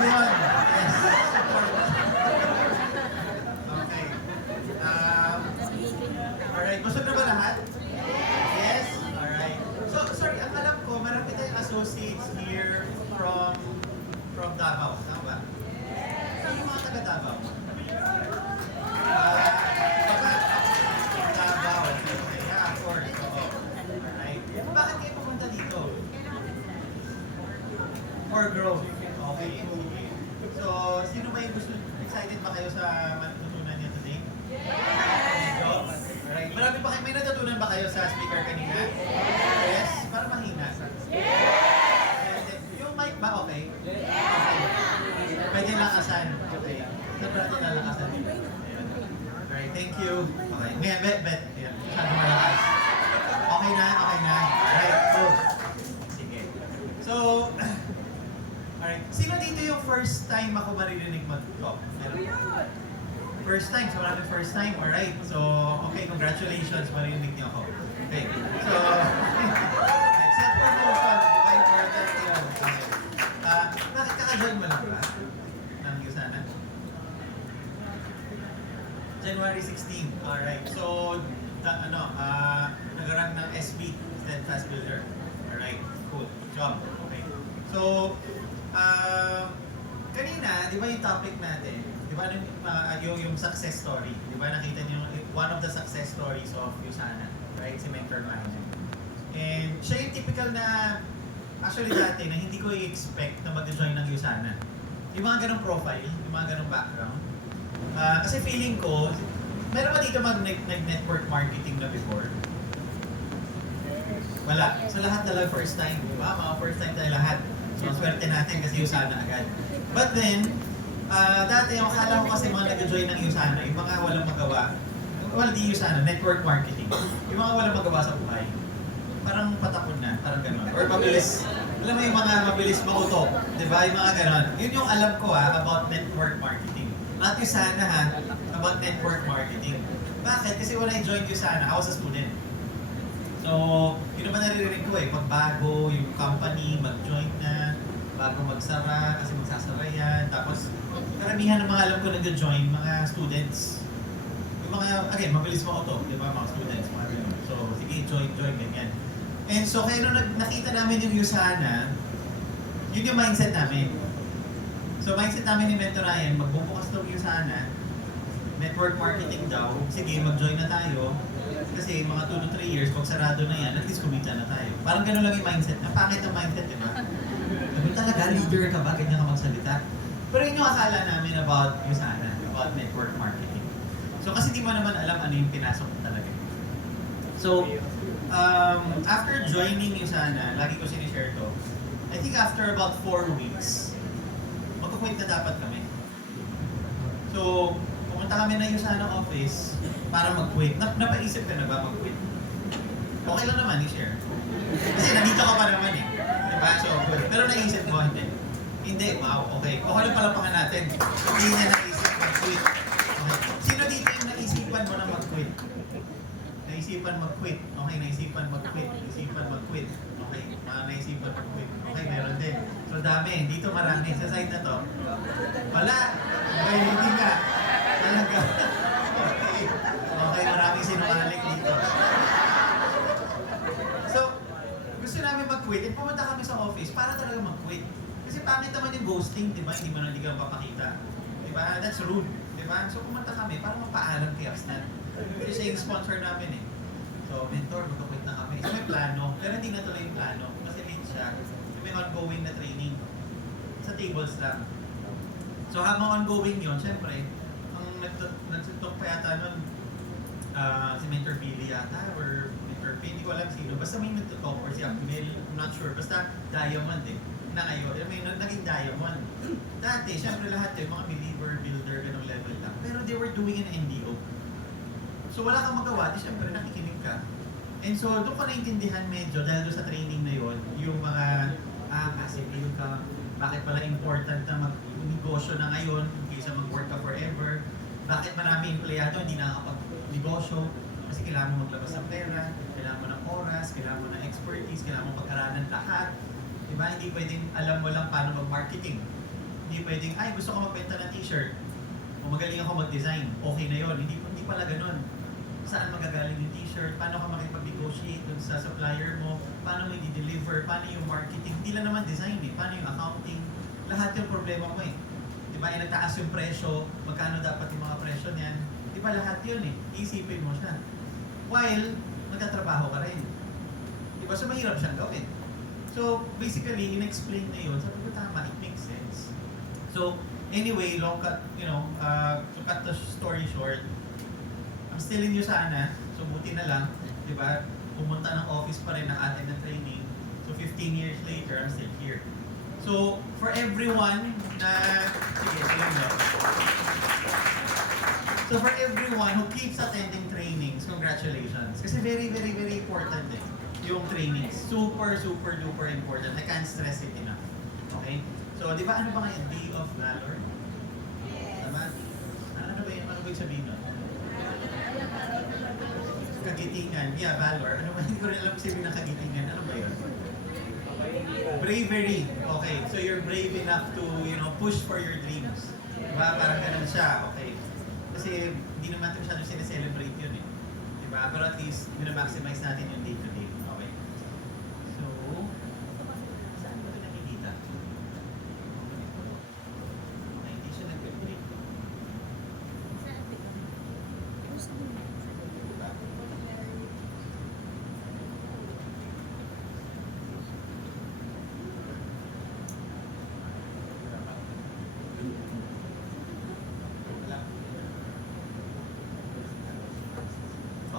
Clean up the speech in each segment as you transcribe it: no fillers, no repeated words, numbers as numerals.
ko yun. Yes. Okay. Alright, busog na ba lahat? Yes? Alright. So, sorry, ang alam ko, marami tayong associates here from Davao. Tama ba? Saan yung mga taga Davao? Davao. Okay, yeah, of course. Oo. Alright. Bakit kayo pumunta dito? For growth. Okay. So, sino ba yung gusto? Excited ba kayo sa matutunan niyo today? Yes! Alright. Marami pa kayo. May natutunan ba kayo sa speaker kanina? Yes? Para mahina. Yes! Yung mic ba okay? Okay. Pwede lakasan. Okay. Sobrang nilalakasan din. Alright, thank you. Okay. Ngayon, bet. Ayan. Masyado malakas. Okay na? Okay na? Alright, go. Sige. So, alright. Sino dito yung first time ako maririnig mag-talk? First time. So, maraming first time. Alright. So, okay. Congratulations. Maririnig niyo ako. Okay. So, set for motion. Diba important yun? Okay. Bakit kaka-join mo lang ba? Ng Usana? January 16. Alright. So, nag-rank ng SB, Steadfast Builder. Alright. Cool. Good job. Okay. So, kanina, di ba yung topic natin, di ba yung success story, di ba nakita niyo one of the success stories of Usana, right? Si Mentor Ryan. And siya yung typical na, actually dati, na hindi ko i-expect na mag-join ng Usana. Yung mga ganong profile, yung mga ganong background. Kasi feeling ko, meron ba dito mag-network marketing na before? Wala. So lahat talaga first time, di ba? Mga first time tayo lahat. So, swerte natin kasi Usana agad. But then, dati, akala ko kasi mga nag-join ng Usana, yung mga walang magawa, di Usana, network marketing. Yung mga walang magawa sa buhay. Parang patapon na, parang gano'n. Or mabilis, alam mo yung mga mabilis mauto, di ba? Yung mga gano'n. Yun yung alam ko about network marketing. Not Usana about network marketing. Bakit? Kasi when I joined Usana, I was a student. So, yun naman naririnig ko pagbago, yung company, mag-join na, bago magsara, kasi magsasara yan. Tapos, karamihan ng mga alam ko nag-join, mga students. Yung mga, again, mabilis mo auto, di ba, mga students, mga gano'n. So, sige, join, ganyan. And so, kaya nung nakita namin yung Usana, yun yung mindset namin. So, mindset namin ni Mentor Ryan, magbubukas daw Usana, network marketing daw, sige, mag-join na tayo. Kasi mga 2 to 3 years, pag sarado na yan, at least kumita na tayo. Parang gano'n lang yung mindset. Ang pangit ang mindset, di ba? Sabi talaga, leader ka ba? Ganyan ka magsalita. Pero yun yung akala namin about Usana, about network marketing. So kasi di mo naman alam ano yung pinasok talaga. So, after joining Usana, lagi ko sinishare to, I think after about 4 weeks, magkukwit na dapat kami. So, pumunta kami na Usana office para mag-quit. Napaisip ka na ba mag-quit? Okay lang naman i-share. Kasi nandito ka pa naman Diba? So, good. Pero naisip mo, hindi. Hindi, wow, okay. Okay lang palapakan natin. Hindi niya naisip mag-quit. Okay. Sino dito yung naisipan mo na mag-quit? Naisipan mag-quit. Okay, naisipan mag-quit. Naisipan mag-quit. Okay, naisipan mag-quit. Okay, meron din. So, dami. Dito marami. Sa side na to. Wala. Okay, hindi ka. Talaga. Okay. Okay, maraming sinungaling dito. So, gusto namin mag-quit. And pumunta kami sa office para talaga mag-quit. Kasi pangit naman yung ghosting, di ba? Hindi mo hindi ka papakita. Di ba? That's rude. Di ba? So, pumunta kami para mapaalam kay Asnan. Kasi siya yung sponsor namin So, mentor, mag-quit na kami. So, may plano. Pero hindi natuloy yung plano. Kasi late siya. So, may ongoing na training. Sa tables lang. So, habang ongoing yun, syempre, ang nagsutok pa yata nun, si Mentor Billy yata, or Mentor P, hindi ko alam sino. Basta may nagtutok, or si Akmel, I'm not sure. Basta Diamond na ngayon. May naging Diamond. Dati, syempre lahat mga believer, builder, ganong level lang. Pero they were doing an NDO. So wala kang magawa, di syempre nakikinig ka. And so, doon ko naintindihan medyo, dahil doon sa training na yon, yung mga, passive income, bakit pala important na mag-negosyo na ngayon, kaysa mag-work ka forever, bakit marami empleyado hindi nakakapag-negosyo, kasi kailangan mo maglabas ng pera, kailangan mo ng oras, kailangan mo ng expertise, kailangan mo pag-aralan lahat. Diba? Hindi pwedeng alam mo lang paano mag-marketing. Hindi pwedeng, ay gusto ko magbenta ng t-shirt. O magaling ako mag-design. Okay na yon. Hindi pala ganun. Saan magagaling yung t-shirt? Paano ka makipag-negotiate dun sa supplier mo? Paano mo i-deliver? Paano yung marketing? Hindi lang naman design eh. Paano yung accounting? Lahat yung problema mo eh. Di ba? Eh, nagtaas yung presyo. Magkano dapat yung mga presyo niyan? Di ba lahat yun eh. Iisipin mo siya. While, magtatrabaho ka rin. Di ba? So, mahirap siyang gawin. So, basically, in-explain na yun. Sabi ko, tama, it makes sense. So, anyway, to cut the story short, I'm still in USANA, so buti na lang, di ba? Pumunta ng office pa rin, naka-attend ng training. So, 15 years later, I'm still here. So, for everyone na, sige, salam mo. So, for everyone who keeps attending trainings, congratulations. Kasi very, very, very important eh. Yung trainings. Super, super, duper important. I can't stress it enough. Okay? So, di ba ano ba ngayon? Day of Valor? Tama? Ano ba yung sabihin nun? Kagitingan. Yeah, Valor. Ano ba? Hindi ko rin alam sabihin ng kagitingan. Ano ba yun? Bravery. Okay. So, you're brave enough to, push for your dreams. Diba? Parang ganun siya. Okay. Kasi, hindi naman ito masyadong sineselebrate yun eh. Diba? Pero at least, maximize natin yung day-to-day. Okay. So, saan ba ito nakikita? Okay, hindi siya nag-break.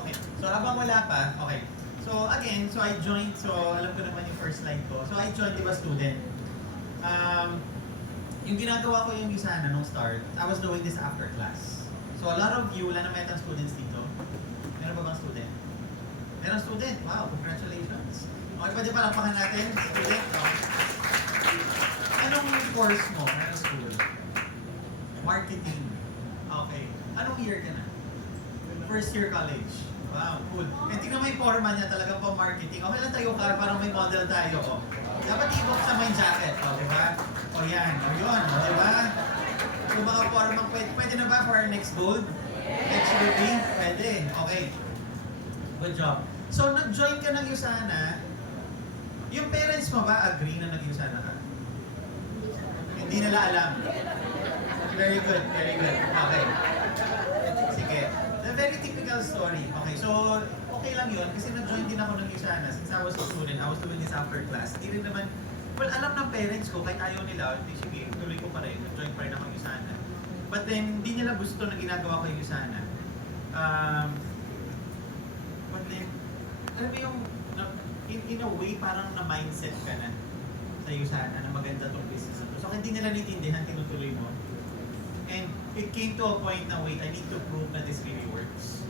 Okay. So habang wala pa, okay. So again, I joined, alam ko naman yung first slide ko. So I joined, di ba, student. Yung ginagawa ko yung USANA nung start, I was doing this after class. So a lot of you, wala na metang students dito. Meron ba bang student? Meron student? Wow, congratulations. Okay, pwede palakpakan natin, student? Okay. Anong course mo sa school? Marketing. Okay. Anong year ka na? First year college. Wow, cool. Eh, tingnan mo yung forma niya, talagang pa marketing. Okay lang tayo ka, parang may model tayo. Oh. Dapat i-box mo yung jacket, di ba? O yan, o yun, di ba? So mga forma, pwede na ba for our next goal? Next will be? Pwede. Okay. Good job. So, nag-join ka ng USANA. Yung parents mo ba agree na nag-USANA ka? Hindi nila alam. Very good, very good. Okay. Sige. A very typical story. Okay, so okay lang yun kasi nag-join din ako ng USANA since I was a student. I was doing this after class. Hindi rin naman, well, alam ng parents ko, kahit ayaw nila, sige, tuloy ko pa rin, nag-join pa rin ako ng USANA. But then, hindi nila gusto na ginagawa ko yung USANA. But then, alam mo yung, in a way, parang na-mindset ka na sa USANA na maganda tong business na to. So, hindi nila nitindihan, tinutuloy mo. And it came to a point na, wait, I need to prove na this really works.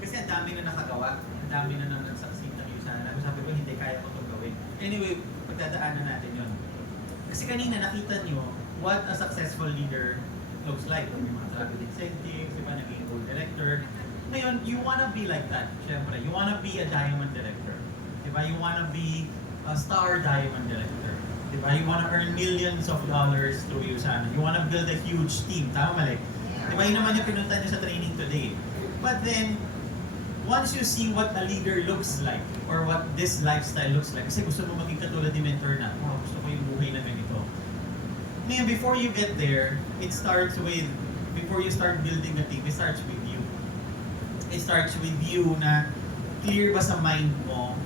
Kasi ang dami na nakagawa, ang dami na nang nagsucceed ng USANA. Sabi ko, hindi, kaya ko itong gawin. Anyway, pagdadaanan natin yun. Kasi kanina nakita nyo what a successful leader looks like. May mga travel incentives, diba, naging gold director. Ngayon, you wanna be like that, syempre. You wanna be a diamond director. Diba? You wanna be a star diamond director. Diba? You wanna earn millions of dollars through USANA. You wanna build a huge team. Tama, mali? Diba? Yun naman yung pinunta nyo sa training today. But then, once you see what a leader looks like, or what this lifestyle looks like, kasi gusto mo maging katulad ni mentor na, oh, gusto ko yung buhay na ganito. Ngayon, before you get there, it starts with, before you start building a team, it starts with you. It starts with you na clear ba sa mind mo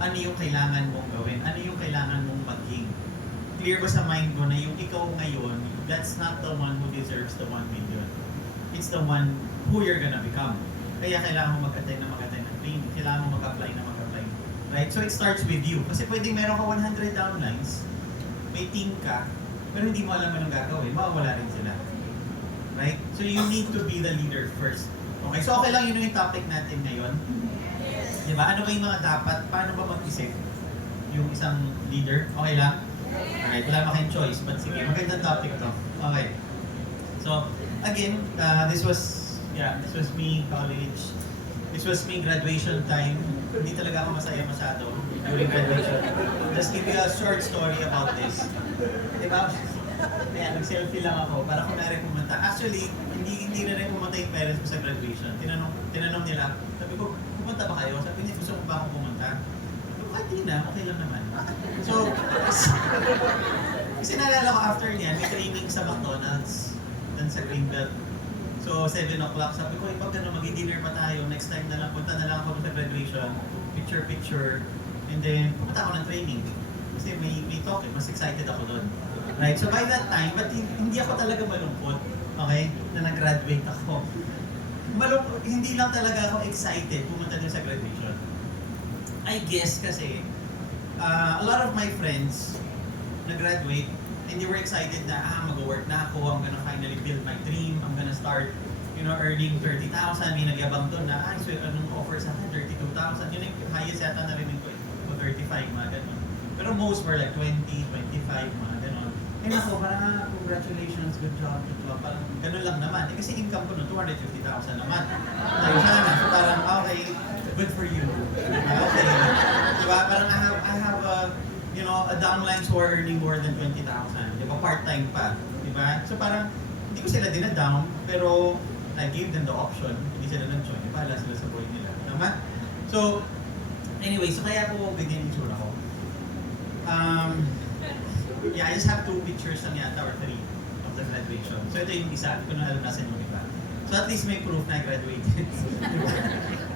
ano yung kailangan mong gawin, ano yung kailangan mong maging. Clear ba sa mind mo na yung ikaw ngayon, that's not the one who deserves the 1 million. It's the one who you're gonna become. Kaya kailangan mo mag-attend ng training, kailangan mo mag-apply na mag-apply. Right? So it starts with you. Kasi pwedeng meron ka 100 downlines, may team ka, pero hindi mo alam anong gagawin, mawawala rin sila. Right? So you need to be the leader first. Okay, so okay lang yun yung topic natin ngayon. Diba? Ano ba yung mga dapat? Paano ba mag-isip yung isang leader? Okay lang? Alright, wala na kayong choice. But sige, magandang topic to. Okay. So, again, this was me college. This was me graduation time. Hindi talaga ako masaya masyado during graduation. Just give you a short story about this. Diba? nag-selfie lang ako para kunwari pumunta. Actually, hindi na rin pumunta yung parents ko sa graduation. Tinanong nila, sabi ko, pumunta ba kayo? Sabi niya, gusto mo ba akong pumunta? Sabi ko, hindi na, okay lang naman. So, kasi naalala ko after niyan, may training sa McDonald's, dun sa Greenbelt. So, 7 o'clock, sabi ko, pag mag-dinner pa tayo, next time na lang, punta na lang ako sa graduation, picture, and then pumunta ako ng training. Kasi may talk, mas excited ako doon. Right? So by that time, but hindi ako talaga malungkot, okay, na nag-graduate ako. Hindi lang talaga ako excited pumunta doon sa graduation. I guess kasi, a lot of my friends nag-graduate and they were excited na, mag-work na ako, I'm gonna finally build my dream, I'm gonna start, earning 30,000, may nagyabang doon na, so anong offer sa akin, 32,000, yun yung highest yata narinig ko, 35, mga ganun. Pero most were like 20, 25, mga ganun. And ako, parang, congratulations, good job, parang ganun lang naman. Kasi income ko noon, 250,000 naman. Tayo sana, so parang, okay, good for you. Okay. Diba? Parang I have a downlines who are earning more than 20,000. Diba? Part-time pa. Diba? So parang, hindi ko sila dinadown, pero I gave them the option, hindi sila nag-join. Bahala sila sa buhay nila. Tama? So, anyway, so kaya ko bigyan yung tsura ko. Yeah, I just have 2 pictures lang yata or 3 of the graduation. So ito yung isa, kung alam nasan yung iba. So at least may proof na I graduated. Diba?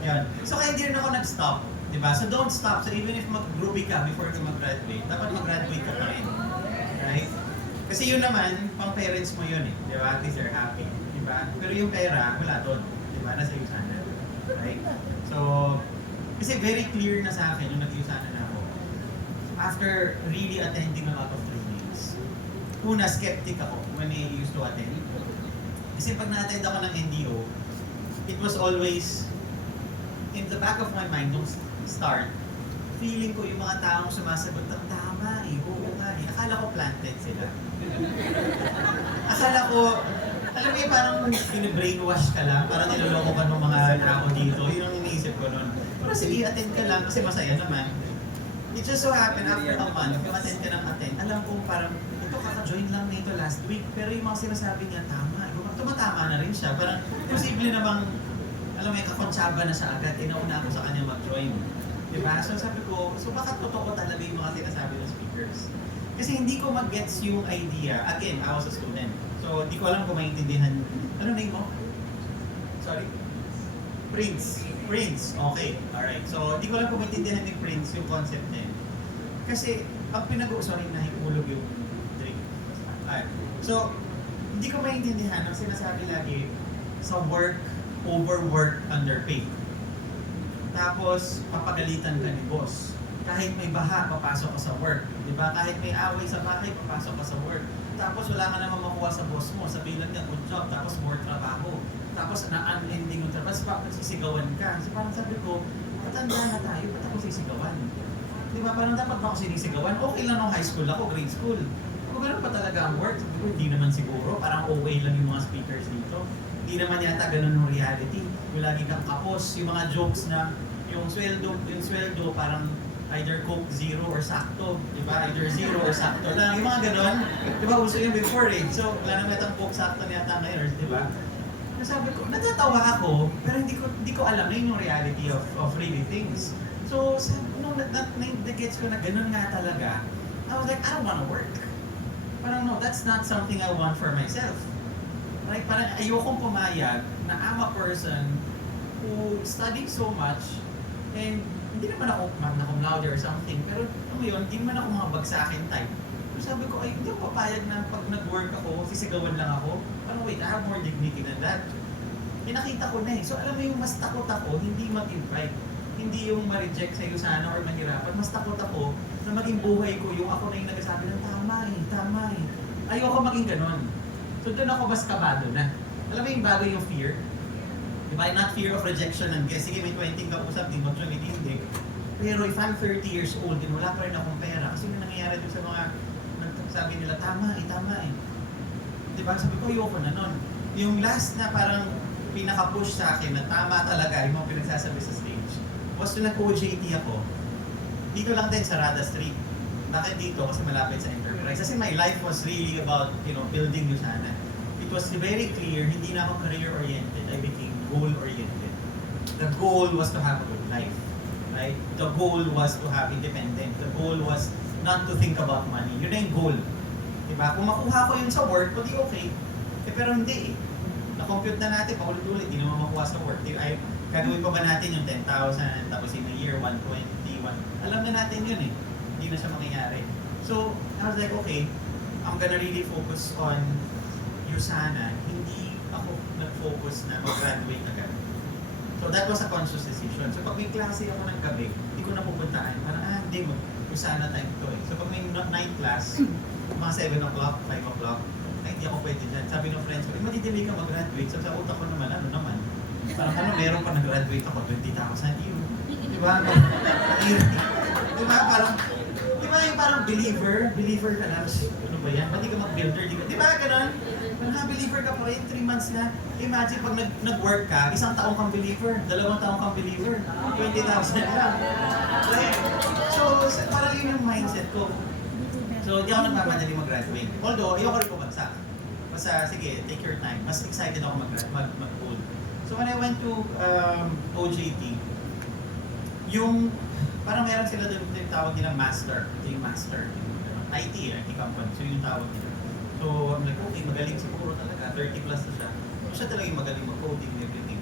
Yan. So kaya hindi rin ako nag-stop. Diba? So don't stop. So even if mag-groovy ka before ka mag-graduate, dapat mag-graduate ka pa rin. Right? Kasi yun naman, pang parents mo yun eh. Diba? At least they're happy. Diba? Pero yung pera, wala doon. Diba? Nasa USANA. Right? So, kasi very clear na sa akin yung nag-USANA na ako. After really attending a lot of trainings, una, skeptic ako when I used to attend. Kasi pag na-attend ako ng NDO, it was always in the back of my mind nung start, feeling ko yung mga taong sumasagot ng tama eh, oo nga eh. Akala ko planted sila. Akala ko, alam mo yung parang brainwash ka lang, parang niloloko ka ng mga tao dito. Yun ang iniisip ko nun. Pero sige, attend ka lang kasi masaya naman. It just so happened after a month, yung attend ka ng attend, alam kong parang, ito kaka-join lang nito last week, pero yung mga sinasabi niya, tama. Tumatama na rin siya. Parang, posible namang, alam mo yung kakonsyaba na siya agad, nauna ako sa kanya mag-join. Diba? So sabi ko, so baka totoo talaga yung mga sinasabi ng speakers. Kasi hindi ko mag-gets yung idea. Again, I was a student. So, hindi ko alam kung maintindihan. Ano name mo? Sorry? Prince. Okay. Alright. So, hindi ko alam kung maintindihan ni Prince yung concept niya. Kasi, pag sorry, nahipulog yung drink. Alright. So, hindi ko maintindihan ang sinasabi lagi sa work, overwork, underpaid. Tapos, papagalitan ka ni boss. Kahit may baha, papasok ka sa work. Diba? Kahit may away sa bahay, papasok ka sa work. Tapos wala ka naman makuha sa boss mo. Sabihin lang niya, good job. Tapos more trabaho. Tapos na-unending yung trabaho. Tapos sisigawan ka. So parang sabi ko, matanda na tayo, ba't ako sisigawan? Diba? Parang dapat ba ako sinisigawan? Okay lang nung high school ako, grade school. Kung gano'n pa talaga ang work, sabi ko, hindi naman siguro. Parang OA lang yung mga speakers dito. Hindi naman yata ganun yung reality. Yung lagi kang kapos, yung mga jokes na yung sweldo parang either Coke Zero or sakto, di ba? Either zero or sakto lang. Yung mga ganon, di ba? Uso yung before eh. So, wala naman itang Coke sakto niyata ngayon, di ba? Sabi ko, natatawa ako, pero hindi ko alam na yun yung reality of really things. So, nung nag-gets ko na ganon nga talaga, I was like, I don't wanna work. Parang no, that's not something I want for myself. Right? Parang ayokong pumayag na I'm a person who studied so much and hindi naman ako magna cum laude or something, pero alam mo yun, hindi naman ako mga bagsakin type. So sabi ko, ay, hindi ako papayag na pag nag-work ako, sisigawan lang ako. Parang wait, I have more dignity than that. Nakita ko na eh. So alam mo yung mas takot ako, hindi mag-invite. Hindi yung ma-reject sa'yo sana or mahirapan. Mas takot ako na maging buhay ko yung ako na yung nagsasabi ng tama eh. Ayoko maging ganon. So doon ako mas kabado na. Alam mo yung bago yung fear? Diba? Not fear of rejection and guess, sige may 20 ka usap, di mo hindi. Pero if I'm 30 years old, din wala pa rin akong pera. Kasi yung nangyayari doon sa mga nagsasabi nila, tama eh. Diba? Sabi ko, ayoko na nun. Yung last na parang pinaka-push sa akin na tama talaga yung mga pinagsasabi sa stage was to nag-OJT ako. Dito lang din sa Rada Street. Bakit dito? Kasi malapit sa enterprise. Kasi my life was really about, building USANA. It was very clear, hindi na ako career-oriented. I became goal-oriented. The goal was to have a good life. Right? The goal was to have independence. The goal was not to think about money. Yun na yung goal. Diba? Kung makuha ko yun sa work, pwede okay. Pero hindi eh. Na-compute na natin, paulit-ulit, hindi naman makuha sa work. Ay, gagawin pa ba natin yung 10,000, tapos in a year, 120, alam na natin yun eh. Hindi na siya mangyayari. So, I was like, okay, I'm gonna really focus on USANA. Hindi ako nag-focus na mag-graduate agad. So, that was a conscious decision. So, pag may klase ako ng gabi, hindi ko napupuntaan. Parang, hindi mo, USANA time to eh. So, pag may night class, mga 7 o'clock, 5 o'clock, ay, hindi ako pwede dyan. Sabi ng friends ko, madidelay ka mag-graduate. So, sa utak ko naman, ano naman? Parang meron pa nag-graduate ako, 20,000 yun. Di ba? Di ba? Parang believer ka na. Ano ba yan? Ba't di ka mag-builder? Di ba? Ganun? Parang believer ka pa rin, 3 months na. Imagine pag nag-work ka, 1 taong kang believer, 2 taong kang believer, 20,000 lang. Right? So, parang yun yung mindset ko. So, hindi ako nagmamadali mag-graduate. Although, ayoko rin bumagsak. Basta, sige, take your time. Mas excited ako mag-hold. So, when I went to OJT, yung, parang meron sila doon yung tawag nilang master. Ito yung master. IT company. So, yung tawag nila. So, I'm like, okay, magaling siguro talaga. 30 plus na siya. So, siya talaga yung magaling mag-coding and everything.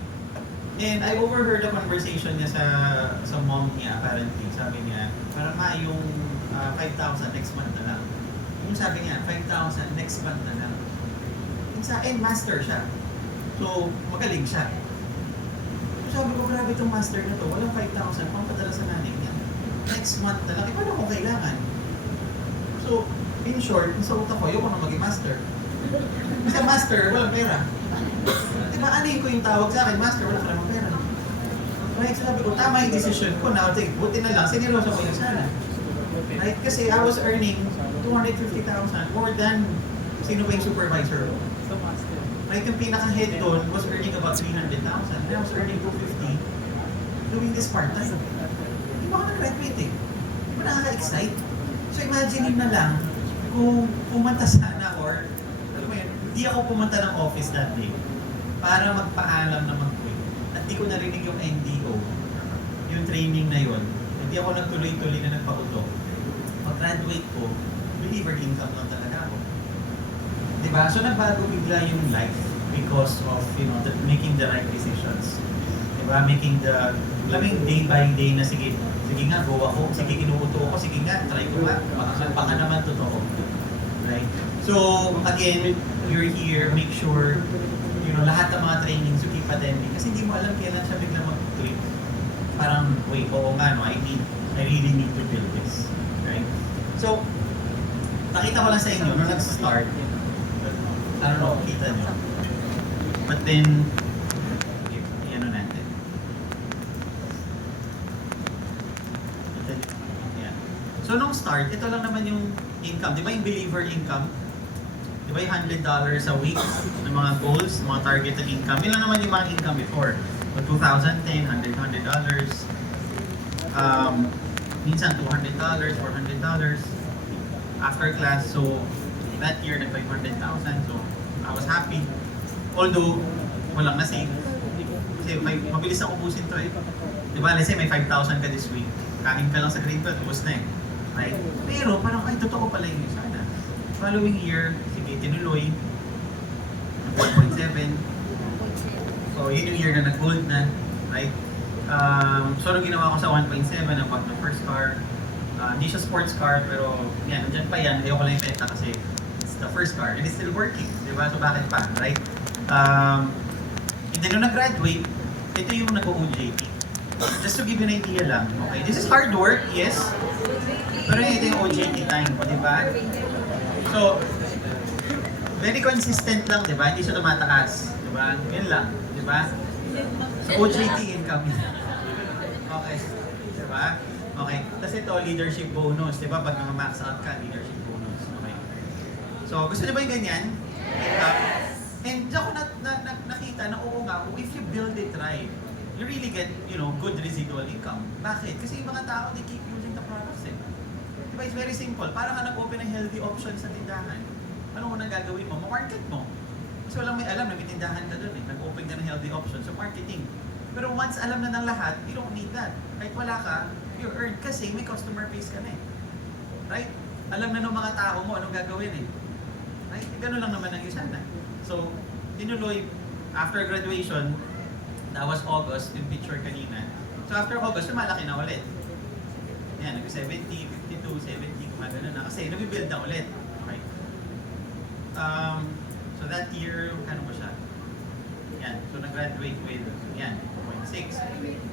And I overheard a conversation niya sa mom niya, apparently. Sabi niya, parang yung 5,000 next month na lang. Yung sabi niya, 5,000 next month na lang. And sa master siya. So, magaling siya. So, sabi ko, grabe itong master na to. Walang 5,000, pang padala sa nanay niya. Next month na lang. Paano kung kailangan? So, in short, sa utak ko, ayoko na maging master. Kasi master, walang pera. Diba, anin ko yung tawag sa akin, master, wala ka namang pera. Right, sabi ko, tama yung decision ko. Now, buti na lang, siniloso ko yung sana. Right? Kasi I was earning 250,000 more than sino ba yung supervisor. Right? Yung pinaka-head doon was earning about 300,000. I was earning 250 doing this part-time. Hindi ba ako nag-graduate eh? Hindi ba nakaka-excite? So imagine na lang kung pumunta sana or alam mo yun, hindi ako pumunta ng office that day para magpaalam na mag-quit. At di ko narinig yung NDO, yung training na yun. Hindi ako nagtuloy-tuloy na nagpauto. Pag-graduate ko, believer income lang talaga ako. Diba? So nagbago bigla yung life because of, making the right decisions. Diba? Making the, day by day na sige nga, go ako, sige inuuto ako, sige nga, try ko nga, baka naman totoo. Right? So, again, you're here, make sure, lahat ng mga trainings you keep attending kasi hindi mo alam kailan siya bigla mag-click. Parang, wait, oo nga, no, I really need to build this. Right? So, nakita ko lang sa inyo, nung nag-start, I don't know, kita nyo. But then, ano natin. Yeah. So, nung start, ito lang naman yung income. Di ba yung believer income? Di ba yung $100 a week ng mga goals, mga targeted income? Yun lang naman yung mga income before. So, 2010, $100. Minsan $200, $400 after class. So, that year, nag-500,000. So, I was happy. Although, walang na-save. Kasi mabilis ako ubusin to eh. Diba, let's say may 5,000 ka this week. Kain ka lang sa grade 12, ubus na eh. Right? Pero parang, ay, totoo pala yung sana. Following year, sige, tinuloy. 1.7. So, yun yung year na nag-gold na. Right? So, nung ginawa ko sa 1.7, ang bag ng first car. Hindi siya sports car, pero yan, nandiyan pa yan. Ayoko lang yung peta kasi it's the first car and it's still working. Diba? So, bakit pa? Right? And then, nung nag-graduate, ito yung nag-OJT. Just to give you an idea lang. Okay? This is hard work, yes. Pero ito yung OJT time ko, diba? So, very consistent lang, diba? Hindi siya tumataas. Diba? Yun lang. Diba? So, OJT income. Okay. Diba? Okay. Tapos ito, leadership bonus. Diba? Pag max out ka, leadership bonus. Okay. So, gusto niyo ba yung ganyan? And diyan ko nakita na oo nga, if you build it right, you really get, good residual income. Bakit? Kasi yung mga tao, they keep using the products eh. Diba Diba, it's very simple. Para ka nag-open ng healthy option sa tindahan. Ano unang gagawin mo? Ma-market mo. Kasi walang may alam na may tindahan ka doon eh. Nag-open ka ng healthy option. So, marketing. Pero once alam na ng lahat, you don't need that. Kahit wala ka, you earn kasi may customer base ka na eh. Right? Alam na ng mga tao mo anong gagawin eh. Right? Ganun lang naman ang USANA. So, tinuloy, after graduation, that was August, yung picture kanina. So, after August, lumalaki na ulit. Yan, nag-70, 52, 70, kumagano na. Kasi nag-build na ulit. Okay. So that year, kano mo siya? Yan. So nag-graduate with, yan, 2.6.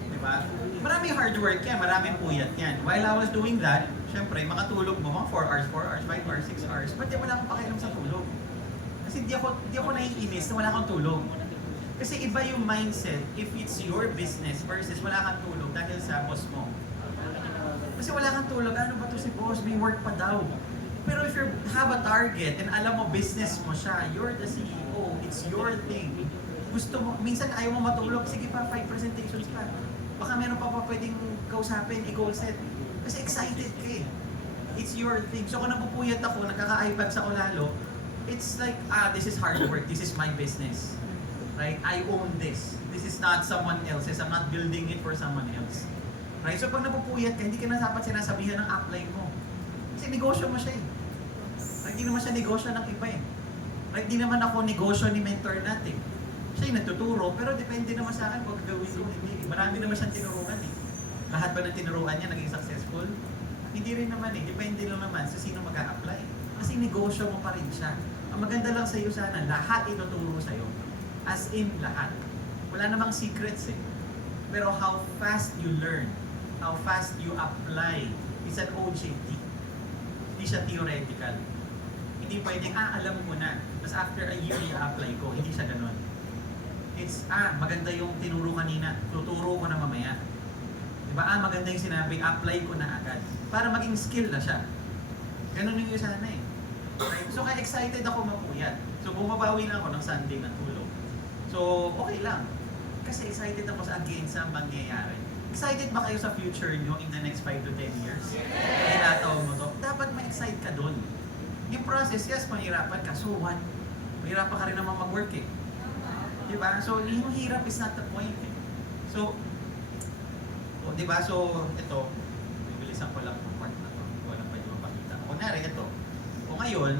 Diba? Maraming hard work yan, maraming puyat yan. While I was doing that, syempre, makatulog mo, mga 4 hours, 5 hours, 6 hours. But wala akong pakialam sa tulog. Kasi di ako naiinis na wala akong tulog. Kasi iba yung mindset if it's your business versus wala kang tulog dahil sa boss mo. Kasi wala kang tulog, ano ba to si boss? May work pa daw. Pero if you have a target and alam mo business mo siya, you're the CEO, it's your thing. Gusto mo, minsan ayaw mo matulog, sige pa, 5 presentations pa. Baka meron pa pwedeng kausapin, i-goal set. Kasi excited ka eh. It's your thing. So kung napupuyat ako, nagkaka-iPads ako lalo, it's like, this is hard work, this is my business. Right? I own this. This is not someone else's. I'm not building it for someone else. Right? So pag napupuyat ka, hindi ka na dapat sinasabihan ng apply mo. Kasi negosyo mo siya eh. Right? Hindi naman siya negosyo ng iba eh. Right? Hindi naman ako negosyo ni mentor natin. Siya yung nagtuturo, pero depende naman sa akin kung gagawin ko. Hindi. Marami naman siyang tinuruan eh. Lahat ba ng tinuruan niya naging successful? Hindi rin naman eh. Depende lang naman sa sino mag-a-apply. Kasi negosyo mo pa rin siya. Ang maganda lang sa iyo sana, lahat ituturo sa iyo. As in lahat. Wala namang secrets eh. Pero how fast you learn, how fast you apply is an OJT. Hindi siya theoretical. Hindi pwedeng, alam ko na. Tapos after a year, i-apply ko. Hindi siya ganun. It's, maganda yung tinuro kanina. Tuturo ko na mamaya. Diba? Maganda yung sinabi, apply ko na agad. Para maging skill na siya. Ganun yung sana eh. Right? So kaya excited ako mapuyat. So bumabawi lang ako ng Sunday na tulog. So okay lang. Kasi excited ako sa against sa mangyayari. Excited ba kayo sa future nyo in the next 5 to 10 years? Ilataw mo to. Dapat ma-excite ka dun. Yung process, yes, mahirapan ka. So what? Mahirapan ka rin naman mag-work eh. Diba? So yung hirap is not the point eh. So, diba? So, ito, bibilisan ko lang ang part na to. Walang pwede mapakita. Kunwari, ito. Ngayon,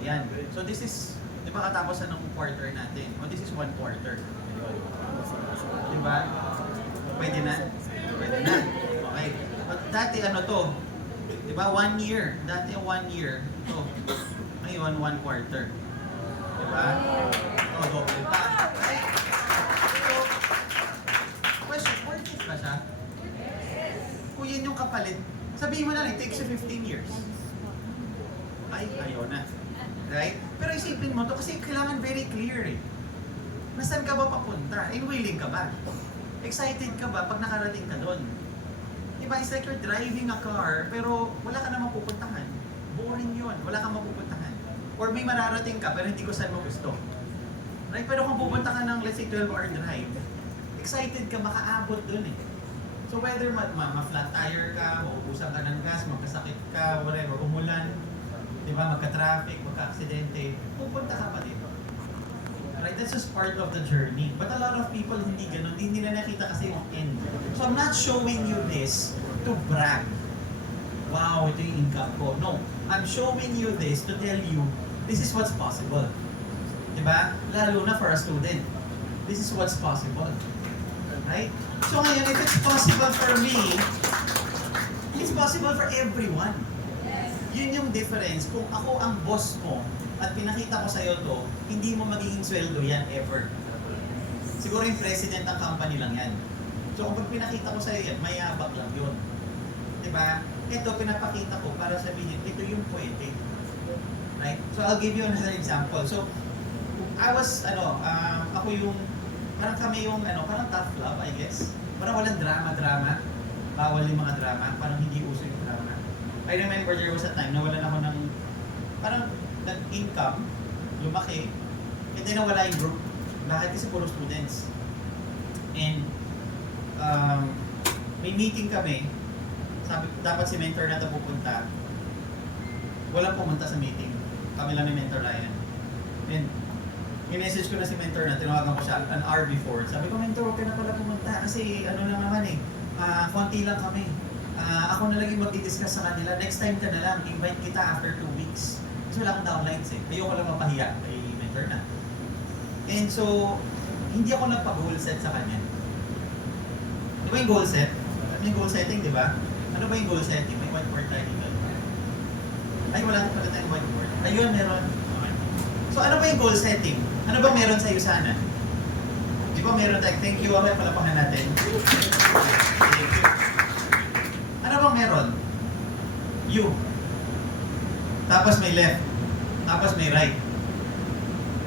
yan. So this is, di ba katapos na ng quarter natin? This is 1 quarter. Di ba? Pwede na? Pwede na. Okay. But dati ano to? Di ba? 1 year. Dati 1 year. Ito. Ngayon, 1 quarter. Di ba? Ito, double pa. Right? So, question, worth it ba siya? Kung yan yung kapalit, sabihin mo na lang, it takes you 15 years. Ay, ayaw na. Right? Pero isipin mo to kasi kailangan very clear eh. Nasaan ka ba papunta? And willing ka ba? Excited ka ba pag nakarating ka doon? Diba, it's like you're driving a car pero wala ka na mapupuntahan. Boring yun. Wala kang mapupuntahan. Or may mararating ka pero hindi ko saan mo gusto. Right? Pero kung pupunta ka ng let's say 12-hour drive, excited ka makaabot doon eh. So whether ma-flat tire ka, mauubusan ka ng gas, magkasakit ka, whatever, umulan, diba, magka-traffic, magka-aksidente, pupunta ka pa dito. Right? That's just part of the journey. But a lot of people hindi ganun, hindi nila nakita kasi yung end. So I'm not showing you this to brag. Wow, ito yung income ko. No. I'm showing you this to tell you, this is what's possible. Diba? Lalo na for a student. This is what's possible. Right? So ngayon, if it's possible for me, it's possible for everyone. Yun yung difference. Kung ako ang boss mo at pinakita ko sa'yo to, hindi mo magiging sweldo yan ever. Siguro yung president ng company lang yan. So kung pag pinakita ko sa'yo yan, mayabak lang yun. Diba? Ito, pinapakita ko para sabihin, ito yung pwede. Right? So I'll give you another example. So, I was, ako yung, parang kami yung, parang tough love, I guess. Parang walang drama-drama. Bawal yung mga drama. Parang hindi uso yung drama. I remember there was a time nawalan ako ng parang nag-income, lumaki, and then nawala yung group. Bakit? Kasi puro students. And may meeting kami, sabi ko, dapat si mentor na ito pupunta. Walang pumunta sa meeting. Kami lang ni Mentor Ryan. And, i-message ko na si mentor na, tinawagan ko siya an hour before. Sabi ko, mentor, huwag ka na pala pumunta kasi ano lang naman eh, konti lang kami. Ako na lang yung magdi-discuss sa kanila. Next time ka na lang, invite kita after 2 weeks. Kasi wala akong downlines eh. Ayoko lang mapahiya kay mentor na. And so, hindi ako nagpa-goal set sa kanya. Di ba yung goal set? May goal setting, di ba? Ano ba yung goal setting? May whiteboard tayo dito. Ay, wala na pala tayong whiteboard. Ayun, meron. Okay. So, ano ba yung goal setting? Ano ba meron sa iyo sana? Di ba meron tayo? Thank you. Okay, palapakan natin. Thank you. Ano bang meron? You. Tapos may left. Tapos may right.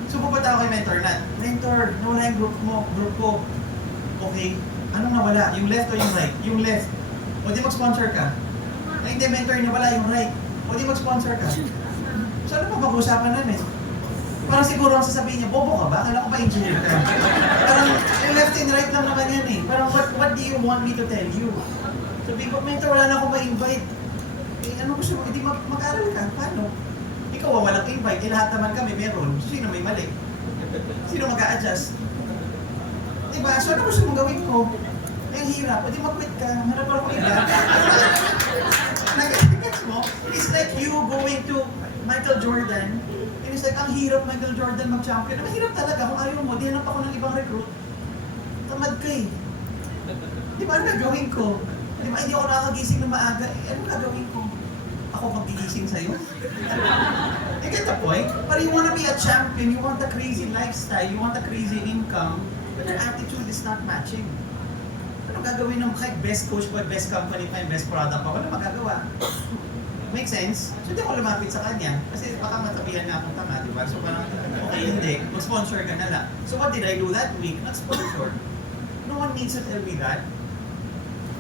So, pupunta ako kay mentor na, mentor, nawala yung group ko. Okay. Anong nawala? Yung left o yung right? Yung left. O di mag-sponsor ka. Ay, hindi, mentor, nawala yung right. O di mag-sponsor ka. So, ano pa pag-usapan namin? Parang siguro ang sasabihin niya, bobo ka ba? Akala ko ba engineer ka? Parang yung left and right lang naman yan eh. Parang what do you want me to tell you? Sabi ko, mentor, wala na akong ma-invite. Eh, ano gusto mo? Hindi mag-aral ka. Paano? Ikaw, walang invite. Eh, lahat naman kami meron. Sino may mali? Sino mag-a-adjust? Diba? So, ano gusto mong gawin ko? Eh, ang hirap. O di mag-quit ka. Harap ako iba. Nag-gets mo? It's like you going to Michael Jordan. And it's like, ang hirap Michael Jordan mag-champion. Ang hirap talaga. Kung ayaw mo, dinanap ako ng ibang recruit. Tamad ka eh. Di ba, ano gagawin ko? Di ba, hindi ako nakakagising na maaga. Eh, ano gagawin ko? Ako magigising sa'yo? You get the point? But you wanna be a champion, you want a crazy lifestyle, you want a crazy income, but your attitude is not matching. Ano gagawin ng kahit best coach pa, best company pa, best product pa, wala magagawa. Make sense? So, hindi ako lumapit sa kanya. Kasi baka matabihan na akong tanga, di ba? So, parang, okay, hindi. Mag-sponsor ka na lang. So, what did I do that week? Not-sponsor. No one needs to tell me that.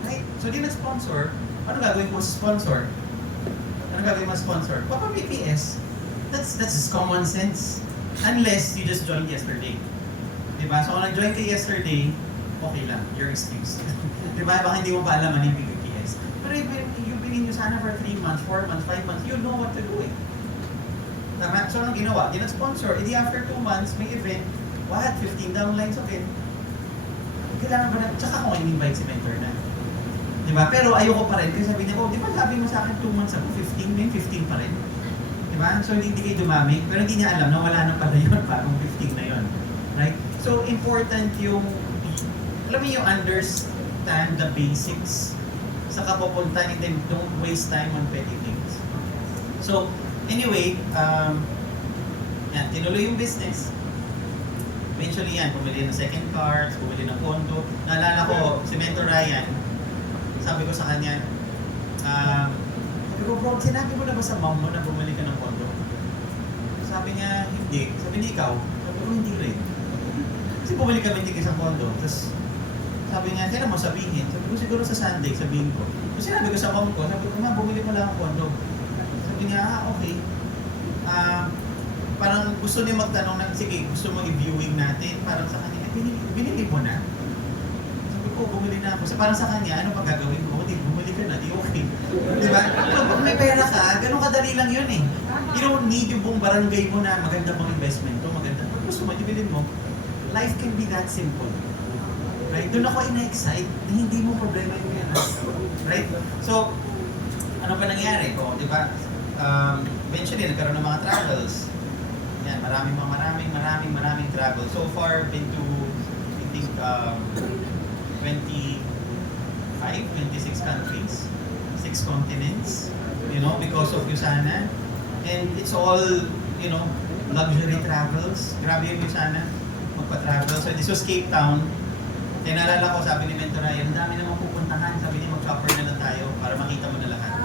Right? So, di nag-sponsor. Ano gagawin ko sa sponsor? Ano gagawin mo sponsor? Papa BPS. That's just common sense. Unless you just joined yesterday. Diba? So, kung nag-join ka yesterday, okay lang. Your excuse. Diba? Baka hindi mo pa alam ano yung BPS. Pero you've been in Usana for 3 months, 4 months, 5 months, you know what to do eh. Tama? So, anong ginawa? Di nag-sponsor. Edi after 2 months, may event. What? 15 downlines again. Kailangan ba na? Tsaka ako in-invite si mentor na. Diba? Pero ayoko pa rin kasi sabi niya, oh, di ba sabi mo sa akin 2 months ako, 15, may 15 pa rin. Diba? So hindi kayo dumami, pero hindi niya alam na wala na pala yun, parang 15 na yun. Right? So important yung, alam mo yung understand the basics sa kapupunta and then don't waste time on petty things. So, anyway, yan, tinuloy yung business. Eventually yan, bumili ng second car, bumili ng condo. Naalala ko, si Mentor Ryan, sabi ko sa kanya, sabi ko, bro, sinabi mo na ba sa mom mo na bumalik ka ng condo? Sabi niya, hindi. Sabi niya, ikaw? Sabi ko, hindi rin. Kasi bumalik kami hindi sa condo. Tapos, sabi niya, kailan mo sabihin? Sabi ko, siguro sa Sunday, sabihin ko. Tapos sinabi ko sa mom ko, sabi ko, ma, bumili mo lang ang condo. Sabi niya, okay. Parang gusto niya magtanong na, sige, gusto mo i-viewing natin? Parang sa kanya, binili mo na. Ko, bumili na ako. So, parang sa kanya, ano pag gagawin mo? Di, bumili ka na, di okay. Di ba? Pag may pera ka, ganun kadali lang yun eh. You don't need yung buong barangay mo na maganda pang investment to, maganda. Pag gusto mo, ibilin mo. Life can be that simple. Right? Doon ako ina-excite na hindi mo problema yung pera. Right? So, ano pa nangyari? O, di ba? Eventually, nagkaroon ng mga travels. Yan, maraming travel. So far, been to, I think, 26 countries, 6 continents, you know, because of Usana. And it's all, you know, luxury travels. Grabe yung Usana, magpa-travel. So this was Cape Town. Kaya naalala ko, sabi ni Mentor Ryan, ang dami namang pupuntahan. Sabi niya, mag-chopper na lang tayo para makita mo na lahat.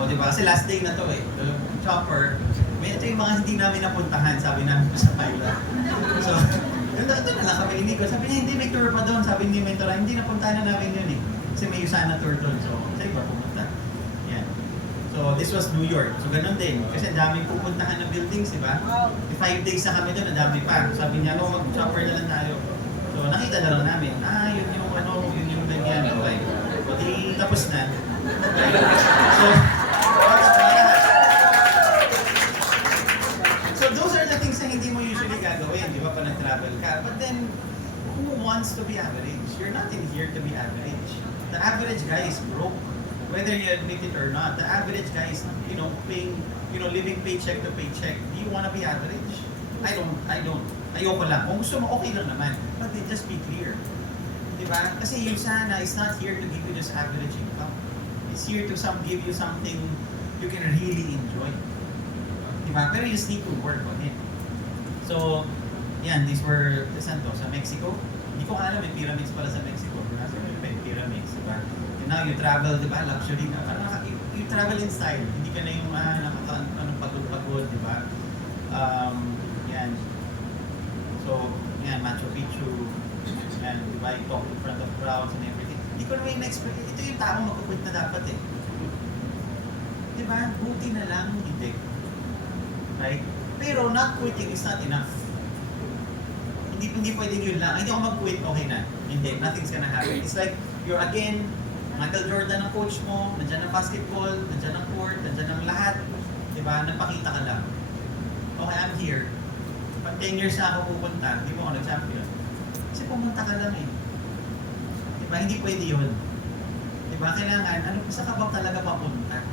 O, diba? Kasi last day na to eh. Chopper. Ito yung mga hindi namin napuntahan, sabi namin sa pilot. So, ito na lang kami inigo. Sabi niya, hindi, may tour pa doon. Sabi ni Mentor, hindi napuntahan na namin yun eh. Kasi may Usana tour doon. So, sa iba pumunta. Yan. So, this was New York. So, ganun din. Kasi daming pupuntahan na buildings, di ba? 5 days na kami doon, ang dami pa. Sabi niya, no, mag-chopper na lang tayo. So, nakita na lang namin, yun yung ganyan. Okay. So, di tapos na. So, so those are the things na hindi mo usually gagawin, di ba, pag nag-travel ka. But then, who wants to be average? You're not in here to be average. The average guy is broke. Whether you admit it or not, the average guy is, paying, living paycheck to paycheck. Do you want to be average? I don't. Ayoko lang. Kung gusto mo, okay lang naman. But then just be clear. Diba? Kasi yung sana is not here to give you this average income. It's here to give you something you can really enjoy. Diba? Pero you just need to work on it. So, yan, these were, saan to? Sa Mexico? Hindi ko alam, may pyramids pala sa Mexico. May pyramids, diba? And now you travel, diba? Luxury na. You travel in style. Hindi ka na yung pagod-pagod, diba? Yan. So, yan, Machu Picchu. Yan, diba? You talk in front of crowds and everything. Hindi ko naman in-expect. Ito yung tao magkukwit na dapat eh. Diba? Buti na lang, hindi. Right? Pero not quitting is not enough. Hindi pwedeng yun lang. Hindi ako mag-quit, okay na. Hindi, nothing's gonna happen. It's like, you're again, Michael Jordan ang coach mo, nandiyan ang basketball, nandiyan ang court, nandiyan ang lahat. Diba? Nagpakita ka lang. Okay, I'm here. Pag 10 years na ako pupunta, hindi mo ako nag-champion. Kasi pumunta ka lang eh. Diba? Hindi pwede yun. Diba? Kailangan, saan ka ba talaga papunta?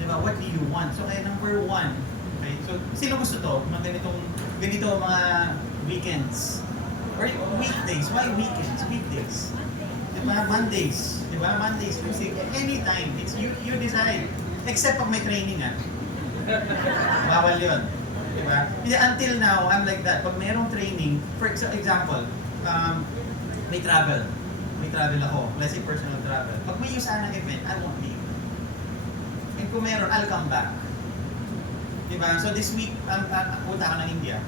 Diba? What do you want? So, kaya number one, okay? So, sino gusto to? Mga ganito mga weekends. Or weekdays. Why weekends? Weekdays. Diba? Mondays. Diba? Mondays. Anytime. It's you decide. Except pag may training bawal yun. Diba? Until now, I'm like that. Pag mayroong training, for example, may travel. May travel ako. Let's say personal travel. Pag may USANA event, I won't leave. And kung meron, I'll come back. Diba? So this week, punta ako ng India.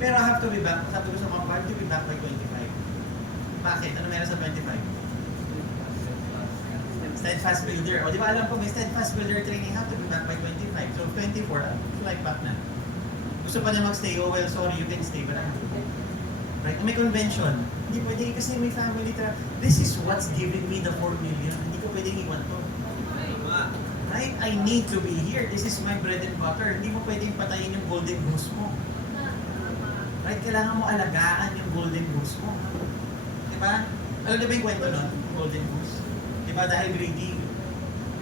Pero I have to be back. Sabi ko sa mga party, be back by 25. Bakit? Ano meron sa 25? Steadfast Builder. O di ba alam ko, may Steadfast Builder training, have to be back by 25. So 24, fly back na. Gusto pa niya magstay, oh well, sorry, you can stay, but right? May convention. Hindi pwede kasi may family trap. This is what's giving me the 4 million. Hindi ko pwedeng iwan to. Right? I need to be here. This is my bread and butter. Hindi mo pwedeng patayin yung golden goose mo. Right? Kailangan mo alagaan yung golden goose mo. Diba? Alam na ba yung kwento nun? Golden goose. Diba? Dahil greedy,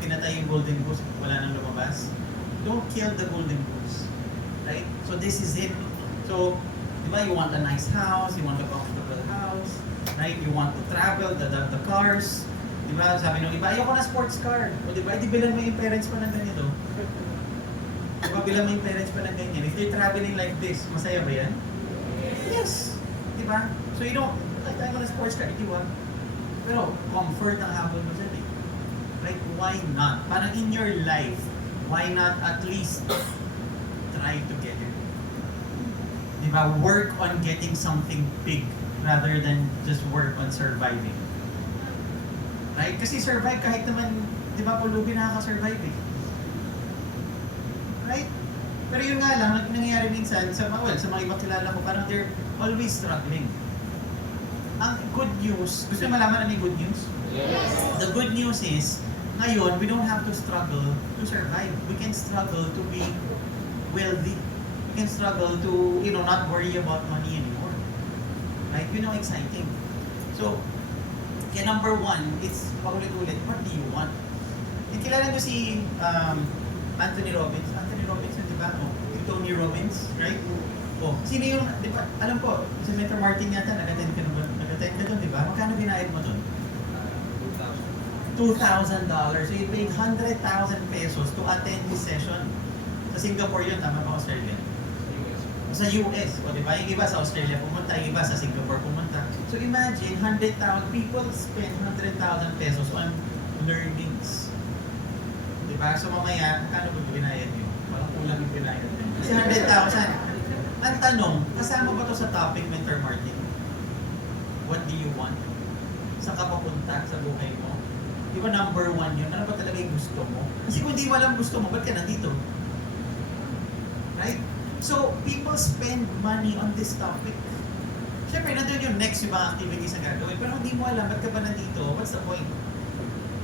pinatay yung golden goose, wala nang lumabas. Don't kill the golden goose. Right? So this is it. So, diba? You want a nice house, you want a comfortable house, right? You want to travel, the cars. Diba? Sabi nung iba, ayoko na sports car. O diba? Di bilan mo yung parents pa ng ganito. Diba? Bilan mo yung parents pa ng ganyan. If they're traveling like this, masaya ba yan? Yes. Diba? So you don't, like, ayoko na sports car, di ba? Pero comfort ang habol mo dyan eh. Right? Why not? Parang in your life, why not at least try to get it? Diba? Work on getting something big rather than just work on surviving. Right? Kasi survive kahit naman, di ba, pulubi nakaka-survive eh. Right? Pero yun nga lang, nangyayari minsan sa mga ibang kilala ko, parang they're always struggling. Ang good news, gusto nyo malaman ano yung good news? Yes! The good news is, ngayon, we don't have to struggle to survive. We can struggle to be wealthy. We can struggle to, not worry about money anymore. Right? Yun ang exciting. So, kaya number one, it's paulit-ulit, what do you want? Yung kilala nyo si Anthony Robbins. Anthony Robbins, di ba? Yung Tony Robbins, right? Sino yung, di ba, alam ko, si Mentor Martin yata, nag-attend ka doon, di ba? Magkano binayad mo doon? $2,000. So you paid 100,000 pesos to attend his session. Sa Singapore yun, tama ba Australia? Sa US, di ba? Yung iba sa Australia pumunta, yung iba sa Singapore pumunta. So imagine, 100,000 people spend 100,000 pesos on learnings. Di ba? So mamaya, kano ba binayad nyo? Parang kulang yung binayad nyo. Kasi 100,000. Ang tanong, kasama ba to sa topic, Mentor Martin? What do you want? Saan ka papunta sa buhay mo? Di ba number one yun? Ano ba talaga yung gusto mo? Kasi kung di walang gusto mo, ba't ka nandito? Right? So, people spend money on this topic. Siyempre, nandun yung next yung mga activities na gagawin. Pero hindi mo alam, ba't ka ba nandito? What's the point?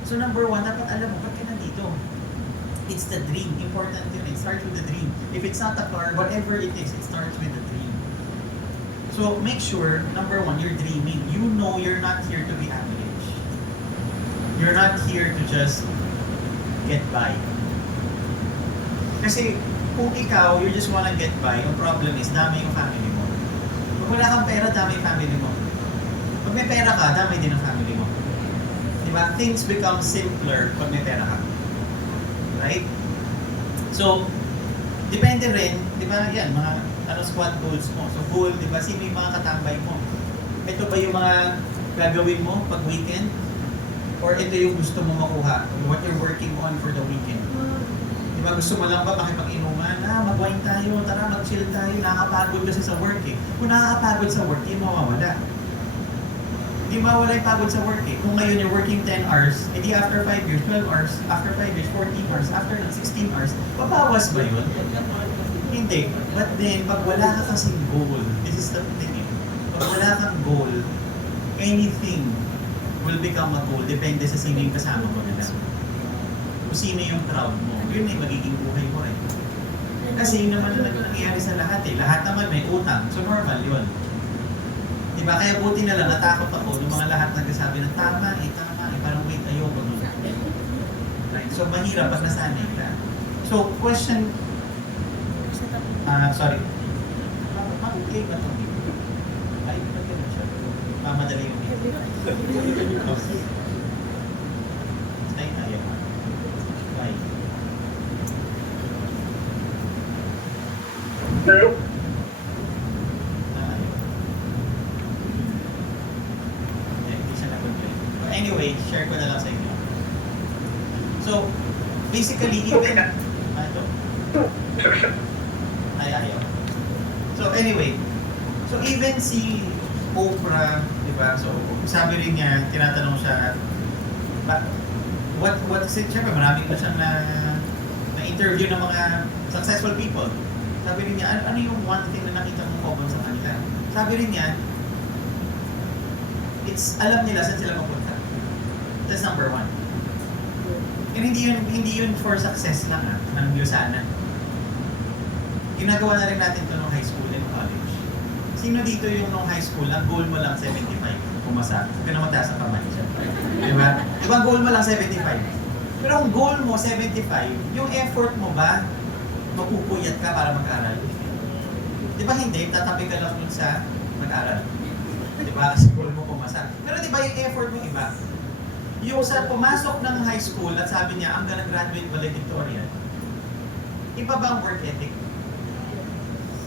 So number one, dapat alam mo, ba't ka nandito? It's the dream. Important yun. It starts with the dream. If it's not a car, whatever it is, it starts with the dream. So make sure, number one, you're dreaming. You know you're not here to be average. You're not here to just get by. Kasi kung ikaw, you just wanna get by, yung problem is, dami yung family mo. Pag wala kang pera, dami yung family mo. Pag may pera ka, dami din ang family mo. Diba? Things become simpler pag may pera ka. Right? So, depende rin, di ba, yan, mga squad goals mo. So, goal, di ba, sino yung mga katambay mo? Ito ba yung mga gagawin mo pag weekend? Or ito yung gusto mo makuha? What you're working on for the weekend? Di ba, gusto mo lang ba makipag-inuman? Mag-wine tayo, tara, mag-chill tayo, nakakapagod kasi sa work eh. Kung nakakapagod sa work, hindi mawawala. Hindi mawawala yung pagod sa work eh. Kung ngayon you're working 10 hours, edi after 5 years, 12 hours, after 5 years, 14 hours, after 16 hours, papawas ba yun? Hindi. But then, pag wala ka kasing goal, this is the thing eh. Pag wala kang goal, anything will become a goal. Depende sa sino yung kasama mo nila. Kung sino yung crowd mo, yun ay magiging buhay mo rin. Kasi yun naman yung nangyayari sa lahat eh. Lahat naman may utang. So normal yun. Diba? Kaya buti na lang natakot ako ng mga lahat nagsasabi ng tama eh. Parang wait, ayoko nun. Right? So mahirap pag nasanay ka. So question, sorry. Okay ba ito? Ay, ba't ganun siya? Mamadali yung ay, ayaw. Bye. Hello? Anyway, share ko na lang sa inyo. So, basically, even... Ito. Ayaw. So, anyway. So, even si Oprah, di ba? So, sabi rin niya, tinatanong siya, siyempre maraming ko siyang na-interview ng mga successful people. Sabi rin niya, ano yung one thing na nakita mong common sa kanila? Sabi rin niya, alam nila saan sila mapunta. That's number one. And hindi yun for success lang ng Yusana. Ginagawa na rin natin ito nung high school and college. Sino dito yung nung high school, ang goal mo lang 75, pumasa? Huwag ka na mataas ang kamay siya. Diba? Diba goal mo lang 75? Pero ang goal mo 75, yung effort mo ba, mapupuyat ka para mag-aral? Diba hindi? Tatabi ka lang dun sa mag-aral. Diba? Kasi goal mo pumasa. Pero diba yung effort mo iba? Yung sa pumasok ng high school at sabi niya, I'm gonna graduate valedictorian. Iba ba ang work ethic?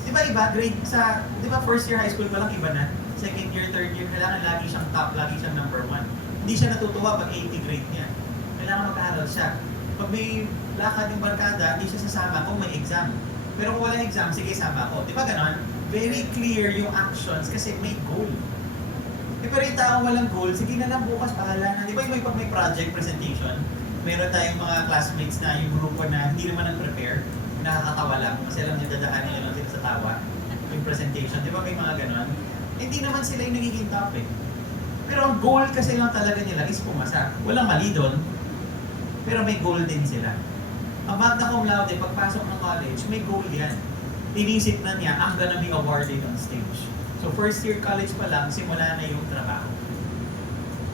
Diba iba? Grade sa, diba first year high school pa lang iba na? Second year, third year, kailangan lagi siyang top, lagi siyang number 1. Hindi siya natutuwa pag 80 grade niya. Kailangan mag-aaral siya. Pag may lakad yung barkada, hindi siya sasama kung may exam. Pero kung wala exam, sige sama ko. Diba ganon? Very clear yung actions kasi may goal. Pero yung taong walang goal, sige na lang bukas, pahala na. Di ba yung pag may project presentation, meron tayong mga classmates na yung grupo na hindi naman nag-prepare, nakakatawa lang kasi alam niyo dadaanin nyo lang sila sa tawa, yung presentation. Di ba may mga ganon? Hindi naman sila yung nagiging topic. Pero ang goal kasi lang talaga nila is pumasa. Walang mali doon, pero may goal din sila. Ang magna cum laude, pagpasok ng college, may goal yan. Inisip na niya, I'm gonna be awarded on stage. So first year college pa lang, simula na yung trabaho.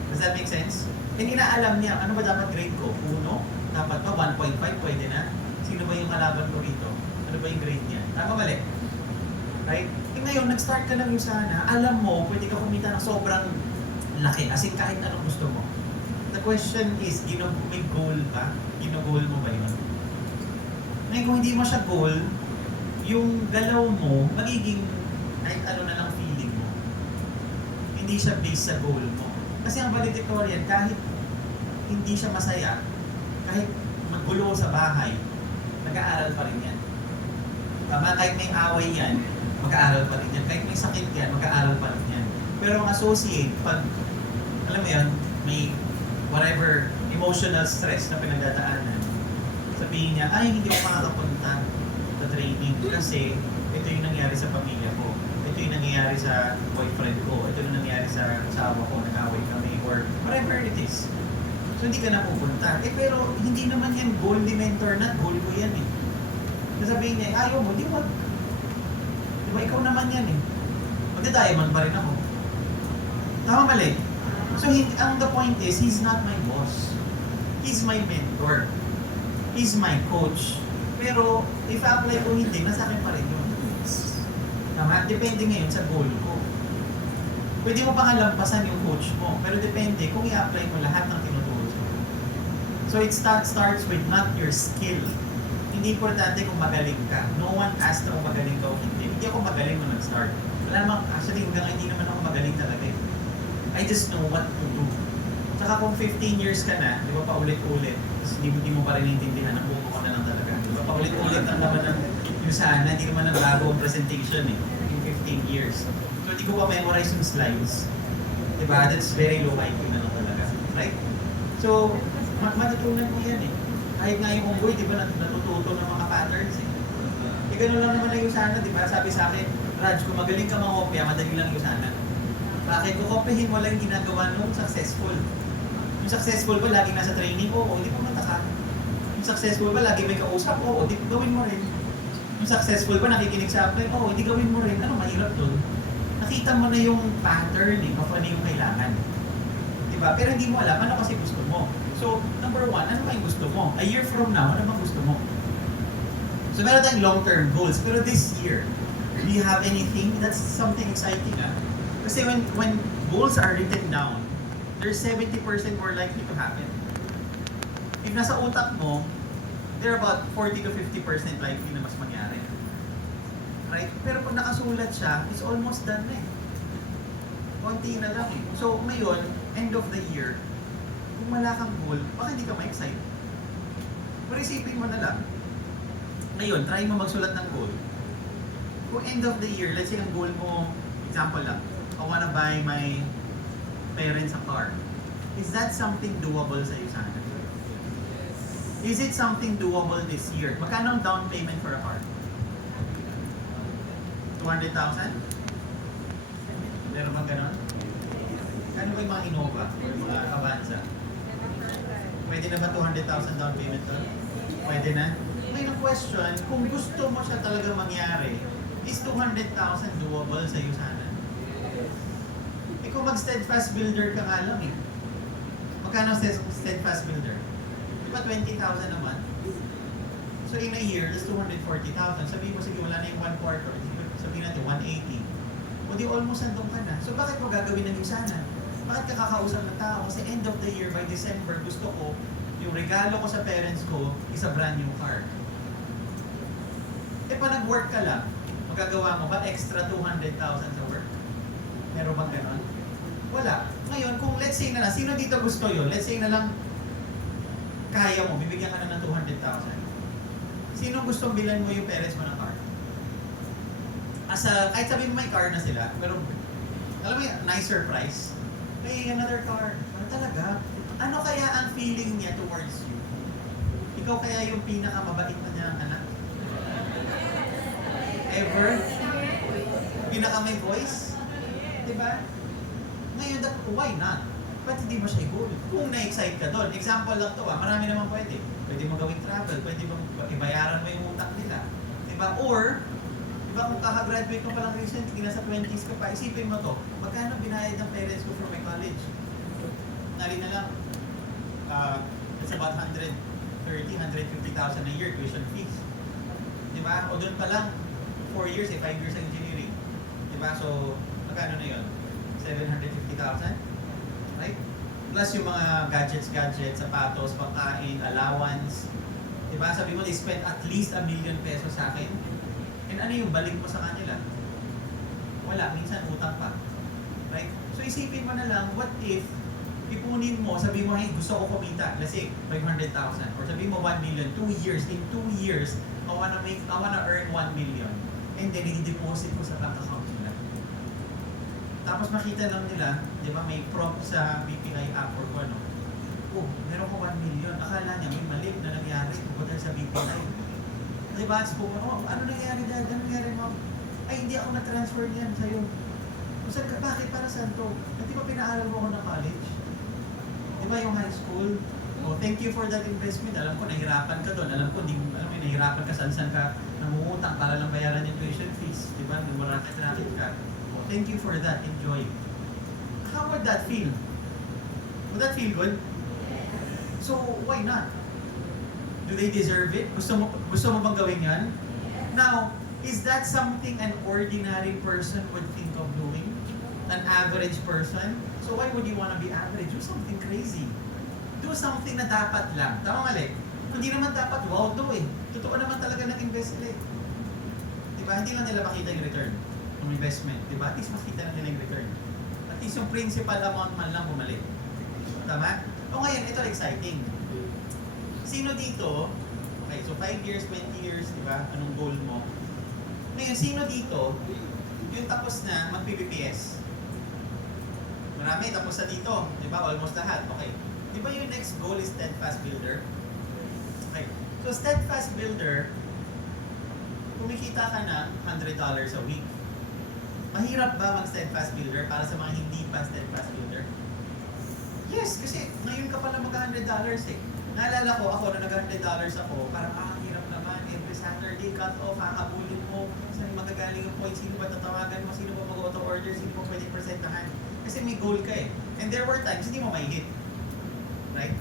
Does that make sense? Hindi na alam niya, ano ba dapat grade ko? 1? Dapat ba 1.5? Pwede na? Sino ba yung kalaban ko rito? Ano ba yung grade niya? Tama mali? Right? E ngayon, nag-start ka ng Yusana, alam mo, pwede ka kumita ng sobrang laki. As in, kahit anong gusto mo. The question is, may goal ba? Gino-goal mo ba yun? Ngayon, kung hindi mo siya goal, yung galaw mo, magiging kahit ano na lang feeling mo. Hindi siya based sa goal mo. Kasi ang valedictorian, kahit hindi siya masaya, kahit magulo sa bahay, nag-aaral pa rin yan. Tama? Kahit may away yan, mag-aaral pa rin yan. Kahit may sakit yan, mag-aaral pa rin yan. Pero ang associate, pag, alam mo yan, may whatever emotional stress na pinagdadaanan, sabihin niya, ay, hindi ako makakapunta sa training kasi ito yung nangyari sa pamilya ko. Ito yung nangyayari sa boyfriend ko. Ito yung nangyayari sa asawa ko, nag-away kami, or whatever it is. So hindi ka na pupunta. Pero hindi naman yan goal ni mentor na, goal ko yan eh. Sasabihin niya, ayaw mo, di wag. Di ba, ikaw naman yan eh. Magda-diamond pa rin ako. Tama mali. So the point is, he's not my boss. He's my mentor. He's my coach. Pero if I-apply ko hindi, nasa akin pa rin yun. Tama? Depende ngayon sa goal ko. Pwede mo pang lampasan yung coach mo, pero depende kung i-apply mo lahat ng tinuturo mo. So it starts with not your skill. Hindi importante kung magaling ka. No one asked kung magaling ka o hindi. Hindi ako magaling nung nag-start. Wala naman, actually hanggang hindi naman ako magaling talaga eh. I just know what to do. Tsaka kung 15 years ka na, di ba paulit-ulit, tapos hindi mo pa rin naintindihan, nabuko ko na lang talaga. Di ba paulit-ulit ang naman ng yung sana, hindi naman nagbago ang presentation eh, in 15 years. So hindi ko pa memorize yung slides. Di ba? That's very low IQ na lang talaga. Right? So, matutunan mo yan eh. Kahit nga yung unggoy, di ba natututo ng mga patterns eh. Eh ganun lang naman na yung sana, di ba? Sabi sa akin, Raj, kung magaling ka mangopya, madali lang yung sana. Bakit? Kung kopyahin mo lang yung ginagawa nung successful. Yung successful ba, lagi nasa training? Oo, di pumunta ka. Yung successful ba, lagi may kausap? Oo, di gawin mo rin. Yung successful ba, nakikinig sa apply? Oo, di gawin mo rin. Ano, mahirap dun. Nakita mo na yung pattern eh, of ano yung kailangan. Diba? Pero hindi mo alam, ano kasi gusto mo. So, number one, ano ba yung gusto mo? A year from now, ano bang gusto mo? So, meron tayong long-term goals. Pero this year, do you have anything? That's something exciting, ah. Kasi when goals are written down, they're 70% more likely to happen. If nasa utak mo, they're about 40 to 50% likely na mas mangyari. Right? Pero pag nakasulat siya, it's almost done na eh. Konti na lang eh. So, ngayon, end of the year, kung wala kang goal, baka hindi ka ma-excite. Pero isipin mo na lang. Ngayon, try mo magsulat ng goal. Kung end of the year, let's say ang goal mo, example lang, I wanna buy my parents a car. Is that something doable sa iyo sana? Is it something doable this year? Magkano ang down payment for a car? 200,000? Meron bang ganon? Ano ba yung mga Innova or mga Avanza? Pwede na ba 200,000 down payment doon? Pwede na? Ngayon ang question, kung gusto mo siya talaga mangyari, is 200,000 doable sa iyo sana? Eh kung mag-steadfast builder ka nga lang eh. Magkano steadfast builder? Di ba 20,000 a month? So in a year, that's 240,000. Sabihin mo, sige, wala na yung 1 quarter. Sabihin natin, 180. O di almost nandun ka na. So bakit mo gagawin ng sana? Bakit ka kakausap ng tao? Kasi end of the year, by December, gusto ko, yung regalo ko sa parents ko, is a brand new car. Eh pa nag-work ka lang, magagawa mo ba extra 200,000 sa work? Meron bang ganon? Wala. Ngayon, kung let's say na lang, sino dito gusto yun? Let's say na lang, kaya mo, bibigyan ka na ng 200,000. Sino gustong bilan mo yung parents mo ng car? Kahit sabihin mo may car na sila, pero alam mo yung nicer price, may another car. Ano talaga? Ano kaya ang feeling niya towards you? Ikaw kaya yung pinakamabait na niya ang anak? Ever? Pinaka may voice? Diba? Ngayon, why not? Ba't hindi mo siya i-goal? Kung na-excite ka doon. Example lang to marami naman pwede. Pwede mo gawing travel, pwede mo ibayaran mo yung utak nila. Diba? Or, diba kung kaka-graduate mo pa lang recently, nasa 20s ka pa, isipin mo to, magkano binayad ng parents ko for my college? Nari na lang, it's about 130,000, 150,000 a year tuition fees. Diba? O doon pa lang, 4 years, 5 years ng engineering. Diba? So, magkano na yun? 750,000? Right? Plus yung mga gadgets, sapatos, pagkain, allowance. Diba? Sabi mo, they spent at least ₱1 million sa akin. And ano yung balik mo sa kanila? Wala, minsan utang pa. Right? So isipin mo na lang, what if ipunin mo, sabi mo, hey, gusto ko kumita, let's say 500,000. Or sabi mo 1 million, 2 years. In 2 years, I wanna earn 1 million. And then, i-deposit ko sa bank account nila. Tapos makita lang nila, di ba, may prompt sa BPI app or kung ano. Oh, meron ko 1 million. Akala niya may mali na nangyari dahil sa BPI. Di ba? So, ano nangyari dahil? Ano nangyari mo? Ay, hindi ako na-transfer niyan sa'yo. Bakit? Para saan to? At di ba pinaaral mo ako ng college? Di Di ba yung high school? Oh, thank you for that investment. Alam ko, nahirapan ka doon. Alam ko, alam mo, nahirapan ka saan ka nangungutang para lang bayaran yung tuition fees. Di ba? Racket ka. Oh, thank you for that. Enjoy. How would that feel? Would that feel good? So, why not? Do they deserve it? Gusto mo bang gawin yan? Now, is that something an ordinary person would think of doing? An average person? So why would you want to be average? Do something crazy. Do something na dapat lang. Tama mali? Hindi naman dapat wow do eh. Totoo naman talaga nag-invest sila eh. Diba? Hindi lang nila makita yung return ng investment. Diba? At least makita na nila yung return. At least yung principal amount man lang bumalik. Tama? O ngayon, ito exciting. Sino dito, okay, so 5 years, 20 years, di ba? Anong goal mo? Ngayon, sino dito, yung tapos na mag-PPPS? Marami, tapos na dito. Di ba? Almost lahat. Okay. Di ba yung next goal is Steadfast Builder? Okay. So, Steadfast Builder, kumikita ka na $100 a week. Mahirap ba mag-Steadfast Builder para sa mga hindi pa Steadfast Builder? Yes, kasi ngayon ka pala mag-$100 eh. Naalala ko, ako na nag-$100 ako, parang hirap naman, every Saturday cut off, hakabulin mo, saan magagaling yung points, sino ba tatawagan mo, sino ba mag-auto order, sino ba pwedeng presentahan. Kasi may goal ka eh. And there were times, hindi mo may hit. Right?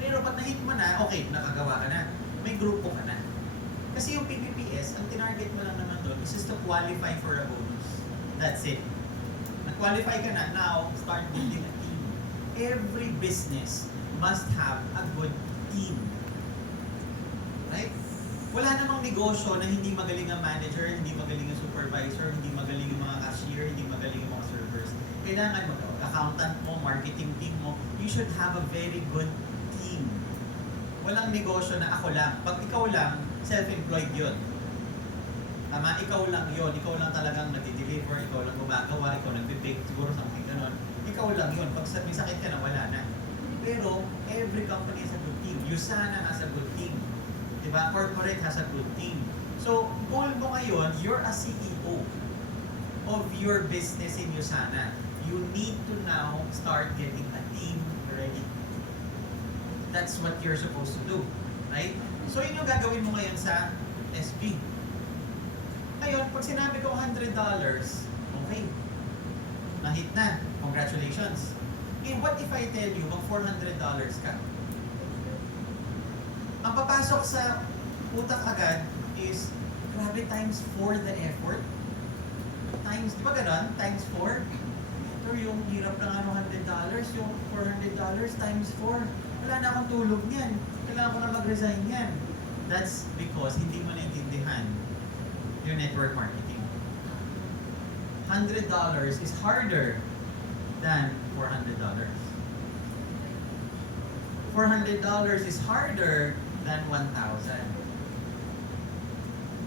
Pero pag na-hit mo na, okay, nakagawa ka na. May grupo ka na. Kasi yung PPPS, ang tinarget mo lang naman doon is just to qualify for a bonus. That's it. Nag-qualify ka na, now, start building a team. Every business must have a good team. Right? Wala namang negosyo na hindi magaling ang manager, hindi magaling ang supervisor, hindi magaling yung mga cashier, hindi magaling yung mga servers. Kailangan mo, accountant mo, marketing team mo, you should have a very good team. Walang negosyo na ako lang. Pag ikaw lang, self-employed yun. Tama, ikaw lang yun. Ikaw lang talagang nag-deliver, ikaw lang gumagawa, ikaw nag-bake, siguro something ganon. Ikaw lang yun. Pag may sakit ka na, wala na. Pero, every company has a good team. Usana has a good team. Diba? Corporate has a good team. So, goal mo ngayon, you're a CEO of your business in Usana. You need to now start getting a team ready. That's what you're supposed to do. Right? So, yun yung gagawin mo ngayon sa SB. Ngayon, pag sinabi ko $100, okay. Na-hit na. Congratulations. Okay, what if I tell you, mag-$400 ka? Ang papasok sa utak agad is, grabe, times 4 the effort. Times, di ba ganon? Times 4. Pero yung hirap na $100, yung $400 times 4. Wala na akong tulog niyan. Kailangan ko na mag-resign yan. That's because hindi mo naintindihan your network marketing. $100 is harder than $400. $400 is harder than $1,000.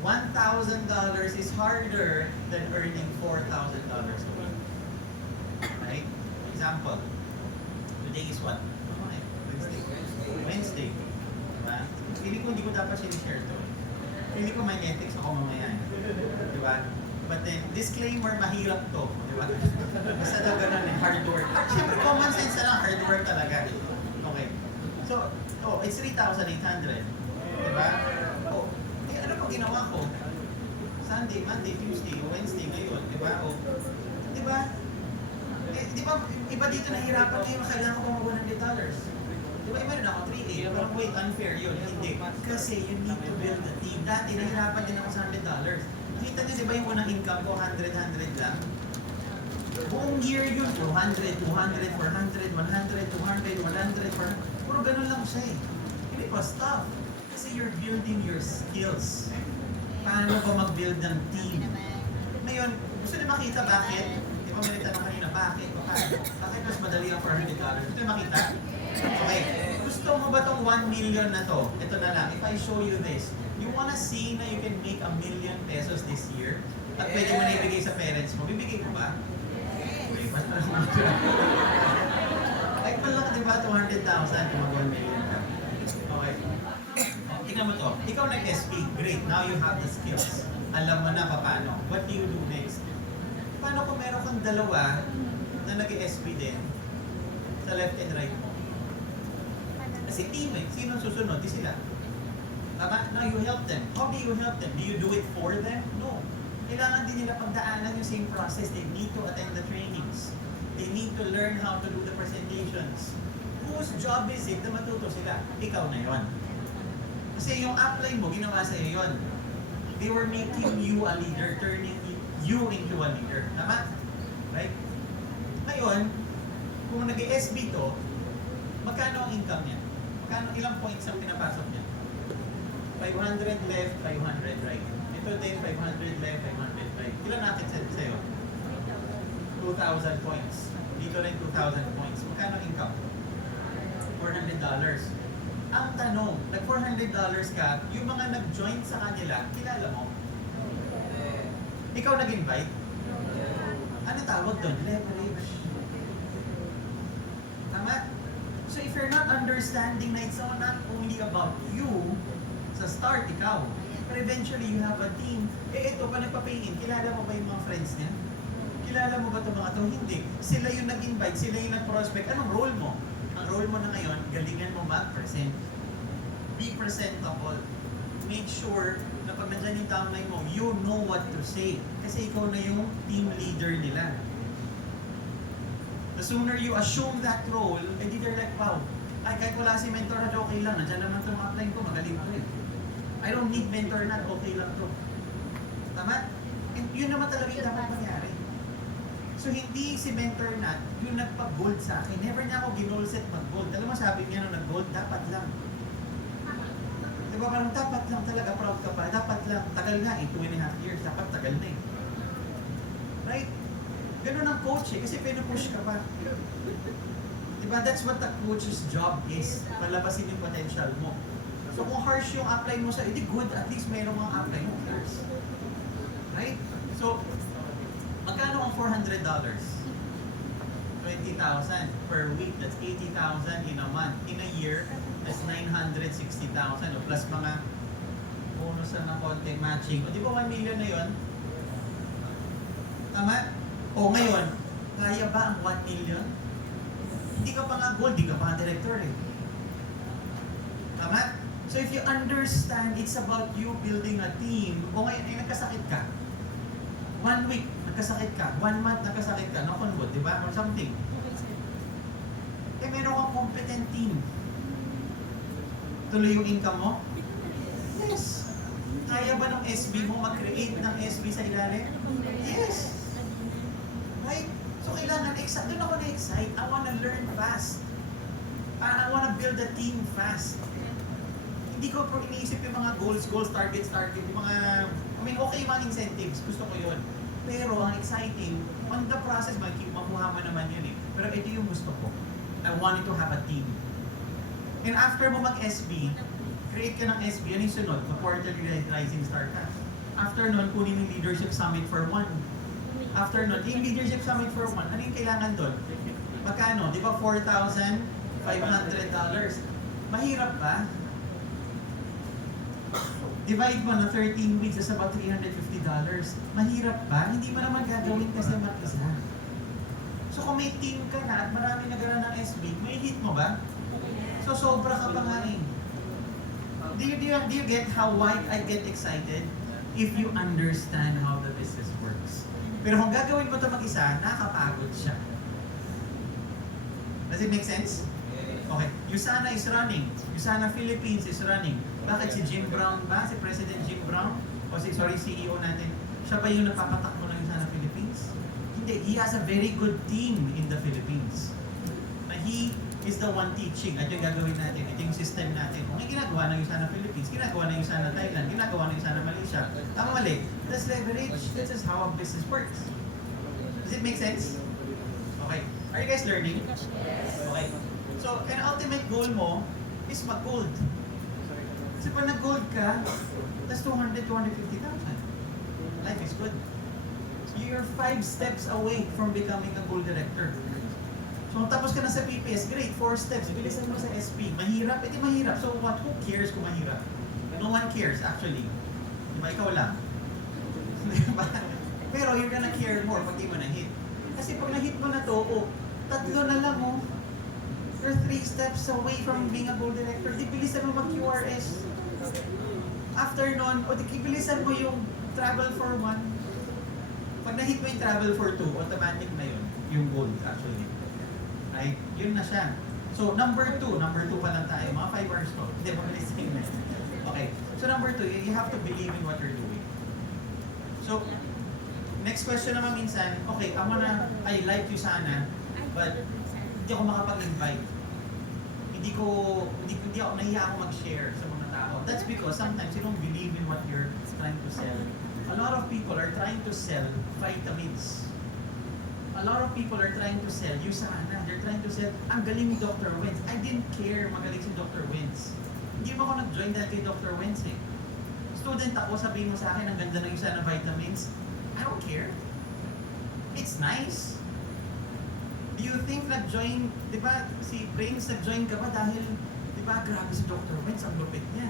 $1,000 is harder than earning $4,000 a week. Right? Example. Today is what? Okay. Wednesday. Diba? Feeling ko hindi ko dapat sinishare to. Feeling ko may ethics ako mamaya. Diba? But then, disclaimer, mahirap to. Diba? Basta daw ganun eh, hard work. Siyempre, common sense na lang, hard work talaga. Okay. So, it's 3,800. Diba? Ano pa ginawa ko? Sunday, Monday, Tuesday, Wednesday ngayon. Diba? Diba? Di ba, iba dito nahihirapan ngayon, kailangan ko mag $100. Diba, iba rin ako, 3,800. Parang wait, unfair yun. Hindi. Kasi you need to build a team. Dati, nahihirapan din ako sa $100. Nakita niyo, di ba yung unang income ko, 100 lang? Buong year yun, 200, 400, 100, 200, 400. Puro ganun lang siya eh. Hindi pa stuff. Kasi you're building your skills. Paano ba mag-build ng team? Ngayon, gusto niyo makita bakit? Di ba may tanong kanina, bakit? Bakit mas madali ang $400? Gusto niyo makita? Okay. Gusto mo ba tong 1 million na to? Ito na lang. If I show you this, you wanna see na you can make $1 million this year? At pwede mo na ibigay sa parents mo. Bibigay ko ba? Okay, mas malaki. Like malaki diba 200,000 kung mag 1 million ka? Okay. Tingnan mo to. Ikaw nag-SB. Great. Now you have the skills. Alam mo na paano. What do you do next? Paano kung meron kang dalawa na nag-SB din? sa left and right mo. Kasi team eh, sino susunod? Di sila. Tama? Now you help them. How do you help them? Do you do it for them? No. Kailangan din nila pagdaanan yung same process. They need to attend the trainings. They need to learn how to do the presentations. Whose job is it na matuto sila? Ikaw na yon. Kasi yung upline mo, ginawa sa'yo yon. They were making you a leader, turning you into a leader. Tama? Right? Ngayon, kung nag-SB to, magkano ang income niya? Magkano, ilang points ang pinapasok niya? 500 left, 500 right. Ito din, 500 left, 500 right. Ilan natin sa'yo? 2,000 points. Dito rin 2,000 points. Magkano income? $400. Ang tanong, nag-$400 ka, yung mga nag-join sa kanila, kilala mo? Ikaw nag-invite? Ano tawag doon? Leverage. Tama? So if you're not understanding na it's not only about you, sa start, ikaw. But eventually, you have a team. Ito pa nagpapayin. Kilala mo ba yung mga friends niya? Kilala mo ba itong mga ito? Hindi. Sila yung nag-invite, sila yung nag-prospect. Anong role mo? Ang role mo na ngayon, galingan mo mag-present. Be presentable. Make sure na pag nandyan yung downline mo, you know what to say. Kasi ikaw na yung team leader nila. The sooner you assume that role, they're like, wow, ay kahit wala si mentor na okay lang, nandyan naman itong upline ko, magaling ko eh. I don't need mentor na, okay lang to. Tama? And yun naman talaga yung dapat mangyari. So hindi si mentor na yung nagpag-gold sa akin. Never niya ako ginol set mag-gold. Alam mo sabi niya nung nag-gold, dapat lang. Diba parang dapat lang talaga, proud ka pa. Dapat lang, tagal nga eh, 2.5 years, dapat tagal na eh. Right? Ganun ang coach eh, kasi pinupush ka pa. Diba, that's what the coach's job is. Palabasin yung potential mo. So kung harsh yung upline mo sa, edi good, at least mayroong mga upline mo cares. Right? So, magkano ang $400? 20,000 per week. That's 80,000 in a month. In a year, that's 960,000. O plus mga bonus na ng konti matching. O di ba 1 million na yun? Tama? O ngayon, kaya ba ang 1 million? Hindi ka pa nga gold, hindi ka pa nga director eh. Tama? So if you understand, it's about you building a team. O ngayon, ay nagkasakit ka. 1 week, nagkasakit ka. 1 month, nagkasakit ka. Knock on wood, di ba? Or something. Eh, meron kang competent team. Tuloy yung income mo? Yes. Kaya ba ng SB mo mag-create ng SB sa ilalim? Yes. Right? So kailangan, doon ako na-excite. I wanna learn fast. I wanna build a team fast. Hindi ko po iniisip yung mga goals, targets, yung mga, okay yung mga incentives, gusto ko yun. Pero ang exciting, on the process, makuha mo naman yun eh. Pero ito yung gusto ko. I wanted to have a team. And after mo mag-SB, create ka ng SB, ano yung sunod? Mag-quarterly rising star ka. After nun, kunin yung leadership summit for 1. After nun, yung leadership summit for 1, ano yung kailangan doon? Magkano? Di ba $4,500? Mahirap ba? Divide mo na 13 weeks, is about $350. Mahirap ba? Hindi mo naman gagawin kasi mag-isa. So kung may team ka na at marami nagkaroon ng SB, may hit mo ba? So sobra ka pa nga rin. Do you get why I get excited? If you understand how the business works. Pero kung gagawin mo ito mag-isa, nakakapagod siya. Does it make sense? Okay. USANA is running. USANA Philippines is running. Bakit si Jim Brown ba? Si President Jim Brown? O CEO natin. Siya ba yung napapatakbo ng USANA Philippines? Hindi. He has a very good team in the Philippines. Na he is the one teaching. At yung gagawin natin, ito yung system natin. Kung may ginagawa ng USANA Philippines, ginagawa ng USANA Thailand, ginagawa ng USANA Malaysia. Tama mali. That's leverage. This is how a business works. Does it make sense? Okay. Are you guys learning? Okay. So, an ultimate goal mo is mag-gold. Kasi pag nag-gold ka, that's 250,000. Life is good. You're 5 steps away from becoming a gold director. So, kung tapos ka na sa PPS, great, 4 steps. Bilisan mo sa SP. Mahirap? Ito mahirap. So, what? Who cares kung mahirap? No one cares, actually. Diba? Ikaw lang. Diba? Pero you're gonna care more pag di mo na-hit. Kasi pag na-hit mo na to, 3 na lang, You're 3 steps away from being a gold director. Di bilisan mo mag-QRS. After nun, o di bilisan mo yung travel for 1. Pag na-hit mo yung travel for 2, automatic na yun. Yung gold actually. Right? Yun na siya. So, number 2 pa lang tayo. Mga 5 hours to. Hindi, mabilis na. Okay. So, number 2, you have to believe in what you're doing. So, next question naman minsan, okay, I like you sana, but hindi ako makapag-invite. Hindi ako, nahiya ako mag-share sa mga tao. That's because sometimes you don't believe in what you're trying to sell. A lot of people are trying to sell vitamins. A lot of people are trying to sell USANA. They're trying to sell, ang galing ni Dr. Wentz. I didn't care magaling si Dr. Wentz. Hindi mo ako nag-join dahil kay Dr. Wentz eh. Student ako, sabihin mo sa akin, ang ganda ng USANA vitamins. I don't care. It's nice. Do you think nag-join, di ba, si Brains, nag-join ka ba dahil, di ba, grabe si Dr. Wentz, ang lupit niya.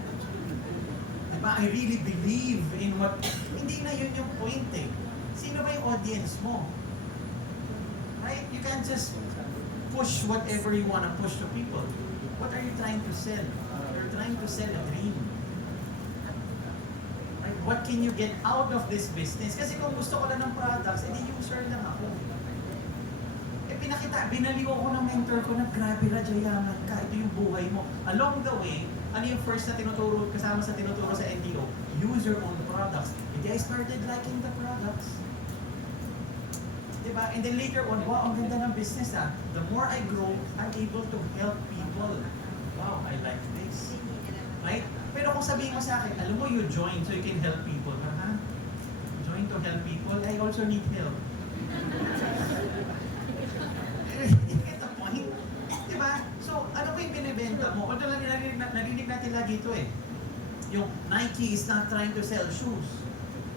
Di ba, I really believe in what, hindi na yun yung point eh. Sino ba yung audience mo? Right? You can't just push whatever you want to push to people. What are you trying to sell? You're trying to sell a dream. Right? What can you get out of this business? Kasi kung gusto ko lang ng products, edi user lang ako. Binaliw ako ng mentor ko na grabe na Jayaman ka, ito yung buhay mo. Along the way, ano yung first na tinuturo, kasama sa tinuturo sa NDO? Use your own products. And I started liking the products. Diba? And then later on, wow, ang ganda ng business ah. The more I grow, I'm able to help people. Wow, I like this. Right? Pero kung sabihin mo sa akin, alam mo, you join so you can help people. Ha? Join to help people? I also need help. You get the point? Diba? So, ano ba yung binibenta mo? Although narinig natin lagi ito eh. Yung Nike is not trying to sell shoes.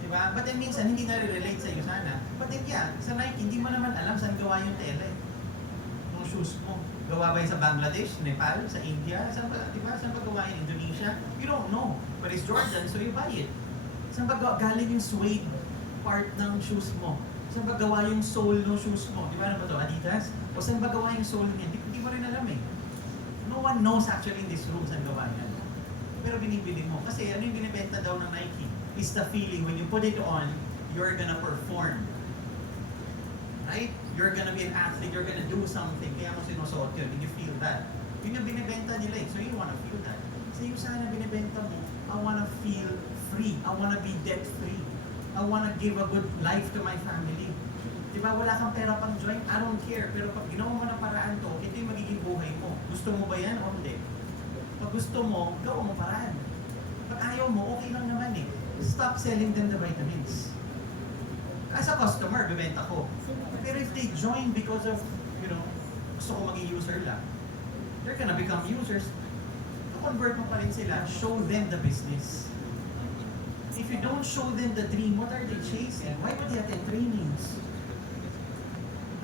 Diba? But then minsan, hindi na-relate sa iyo sana. But then yeah, sa Nike, hindi mo naman alam saan gawa yung tela eh. Yung shoes mo. Gawa ba yun sa Bangladesh, Nepal, sa India? Saan ba, diba? Saan ba gawa yung Indonesia? You don't know. But it's Jordan, so you buy it. Saan ba galing yung suede part ng shoes mo? Saan ba gawa yung sole ng shoes mo? Di ba ano ba ito? Adidas? O saan ba gawa yung sole niya? Hindi mo rin alam eh. No one knows actually in this room saan gawa yan. Pero binibili mo. Kasi ano yung binibenta daw ng Nike? Is the feeling when you put it on, you're gonna perform. Right? You're gonna be an athlete, you're gonna do something. Kaya mo sinusuot yun, and you feel that. Yun yung binibenta nila eh. So you wanna feel that. So yung sana binibenta mo, I wanna feel free. I wanna be debt free. I wanna give a good life to my family. Diba, wala kang pera pang join, I don't care. Pero pag ginawa mo ng paraan to, ito yung magiging buhay mo. Gusto mo ba yan o hindi? Pag gusto mo, gawa mo paraan. Pag ayaw mo, okay lang naman eh. Stop selling them the vitamins. As a customer, bibenta ko. Pero if they join because of, gusto ko maging user lang, they're gonna become users. To-convert mo pa rin sila, show them the business. If you don't show them the dream, what are they chasing? Why would they attend trainings?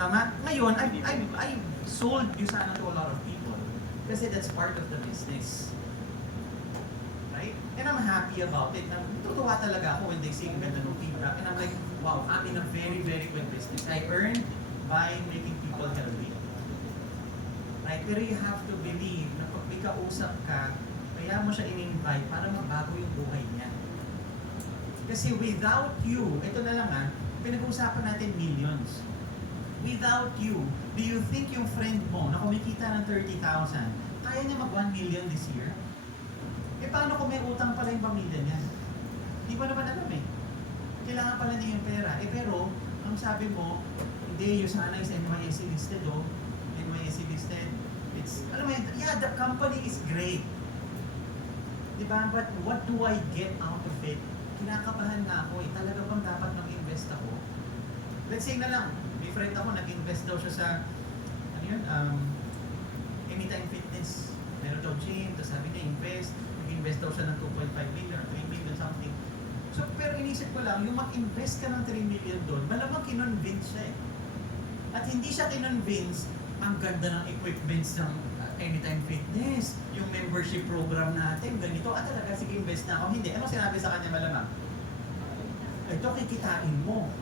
Tama? Ngayon, I sold USANA to a lot of people kasi that's part of the business. Right? And I'm happy about it. Natutuwa talaga ako when they say ang ganda ng feedback. And I'm like, wow, I'm in a very, very good business. I earn by making people healthy. Right? Pero you have to believe na pag may kausap ka, kaya mo siya in-invite para mabago yung buhay niya. Kasi without you, ito na lang pinag-uusapan natin millions. Without you, do you think yung friend mo na kumikita ng 30,000, kaya niya mag 1 million this year? Eh paano kung may utang pala yung pamilya niya? Di ba naman alam eh. Kailangan pala niya yung pera. Eh pero, ang sabi mo, hindi, USANA is NYSE listed NYSE listed. It's, alam mo yun, yeah, the company is great. Di ba? But what do I get out of it? Kinakabahan na ako eh. Talaga bang dapat mag-invest ako? Let's say na lang, may friend ako, nag-invest daw siya sa, Anytime Fitness. Meron daw gym, tapos sabi niya, nag-invest daw siya ng 2.5 million or 3 million something. So, pero inisip ko lang, yung mag-invest ka ng 3 million doon, malamang kinonvince siya eh. At hindi siya kinonvince, ang ganda ng equipments ng Anytime Fitness, yung membership program natin, ganito, talaga, sige, invest na ako. Hindi, ano sinabi sa kanya malamang? Ito, kikitain mo.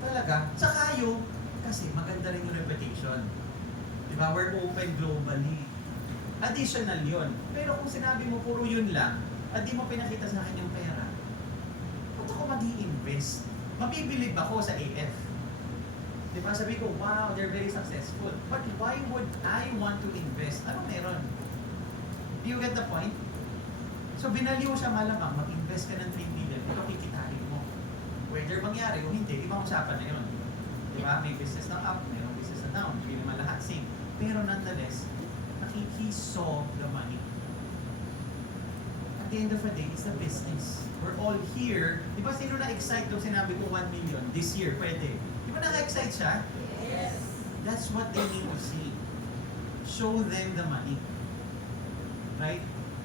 Talaga, sa kayo, kasi maganda rin yung reputation. Diba? We're open globally. Additional yun. Pero kung sinabi mo puro yun lang, at di mo pinakita sa akin yung pera, ba't ako mag-i-invest? Mabibilib ako sa AF. Diba? Sabi ko, wow, they're very successful. But why would I want to invest? Ano meron? Do you get the point? So binaliw siya malamang, mag-invest ka ng 3 million, ito kikitain mo. Whether mangyari o hindi, ibang usapan na yun. Diba? May business na up, mayroong business na down, hindi naman lahat same. Pero nonetheless, he saw the money. At the end of the day, it's a business. We're all here. Di ba sino na-excite nung sinabi ko 1 million this year? Pwede. Di ba naka-excite siya? Yes. That's what they need to see. Show them the money. Right?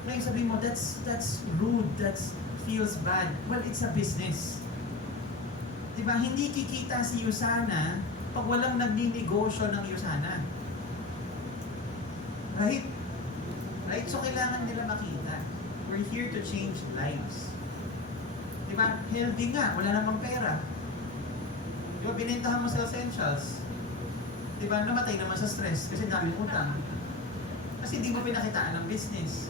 Ngayon sabihin mo, that's rude, that's feels bad. Well, it's a business. Diba? Hindi kikita si Usana pag walang nagninegosyo ng Usana. Right? Right? So, kailangan nila makita. We're here to change lives. Diba? Healthy nga, wala namang pera. Diba? Binentahan mo sa essentials. Diba? Namatay naman sa stress kasi daming utang. Kasi hindi mo pinakitaan ng business.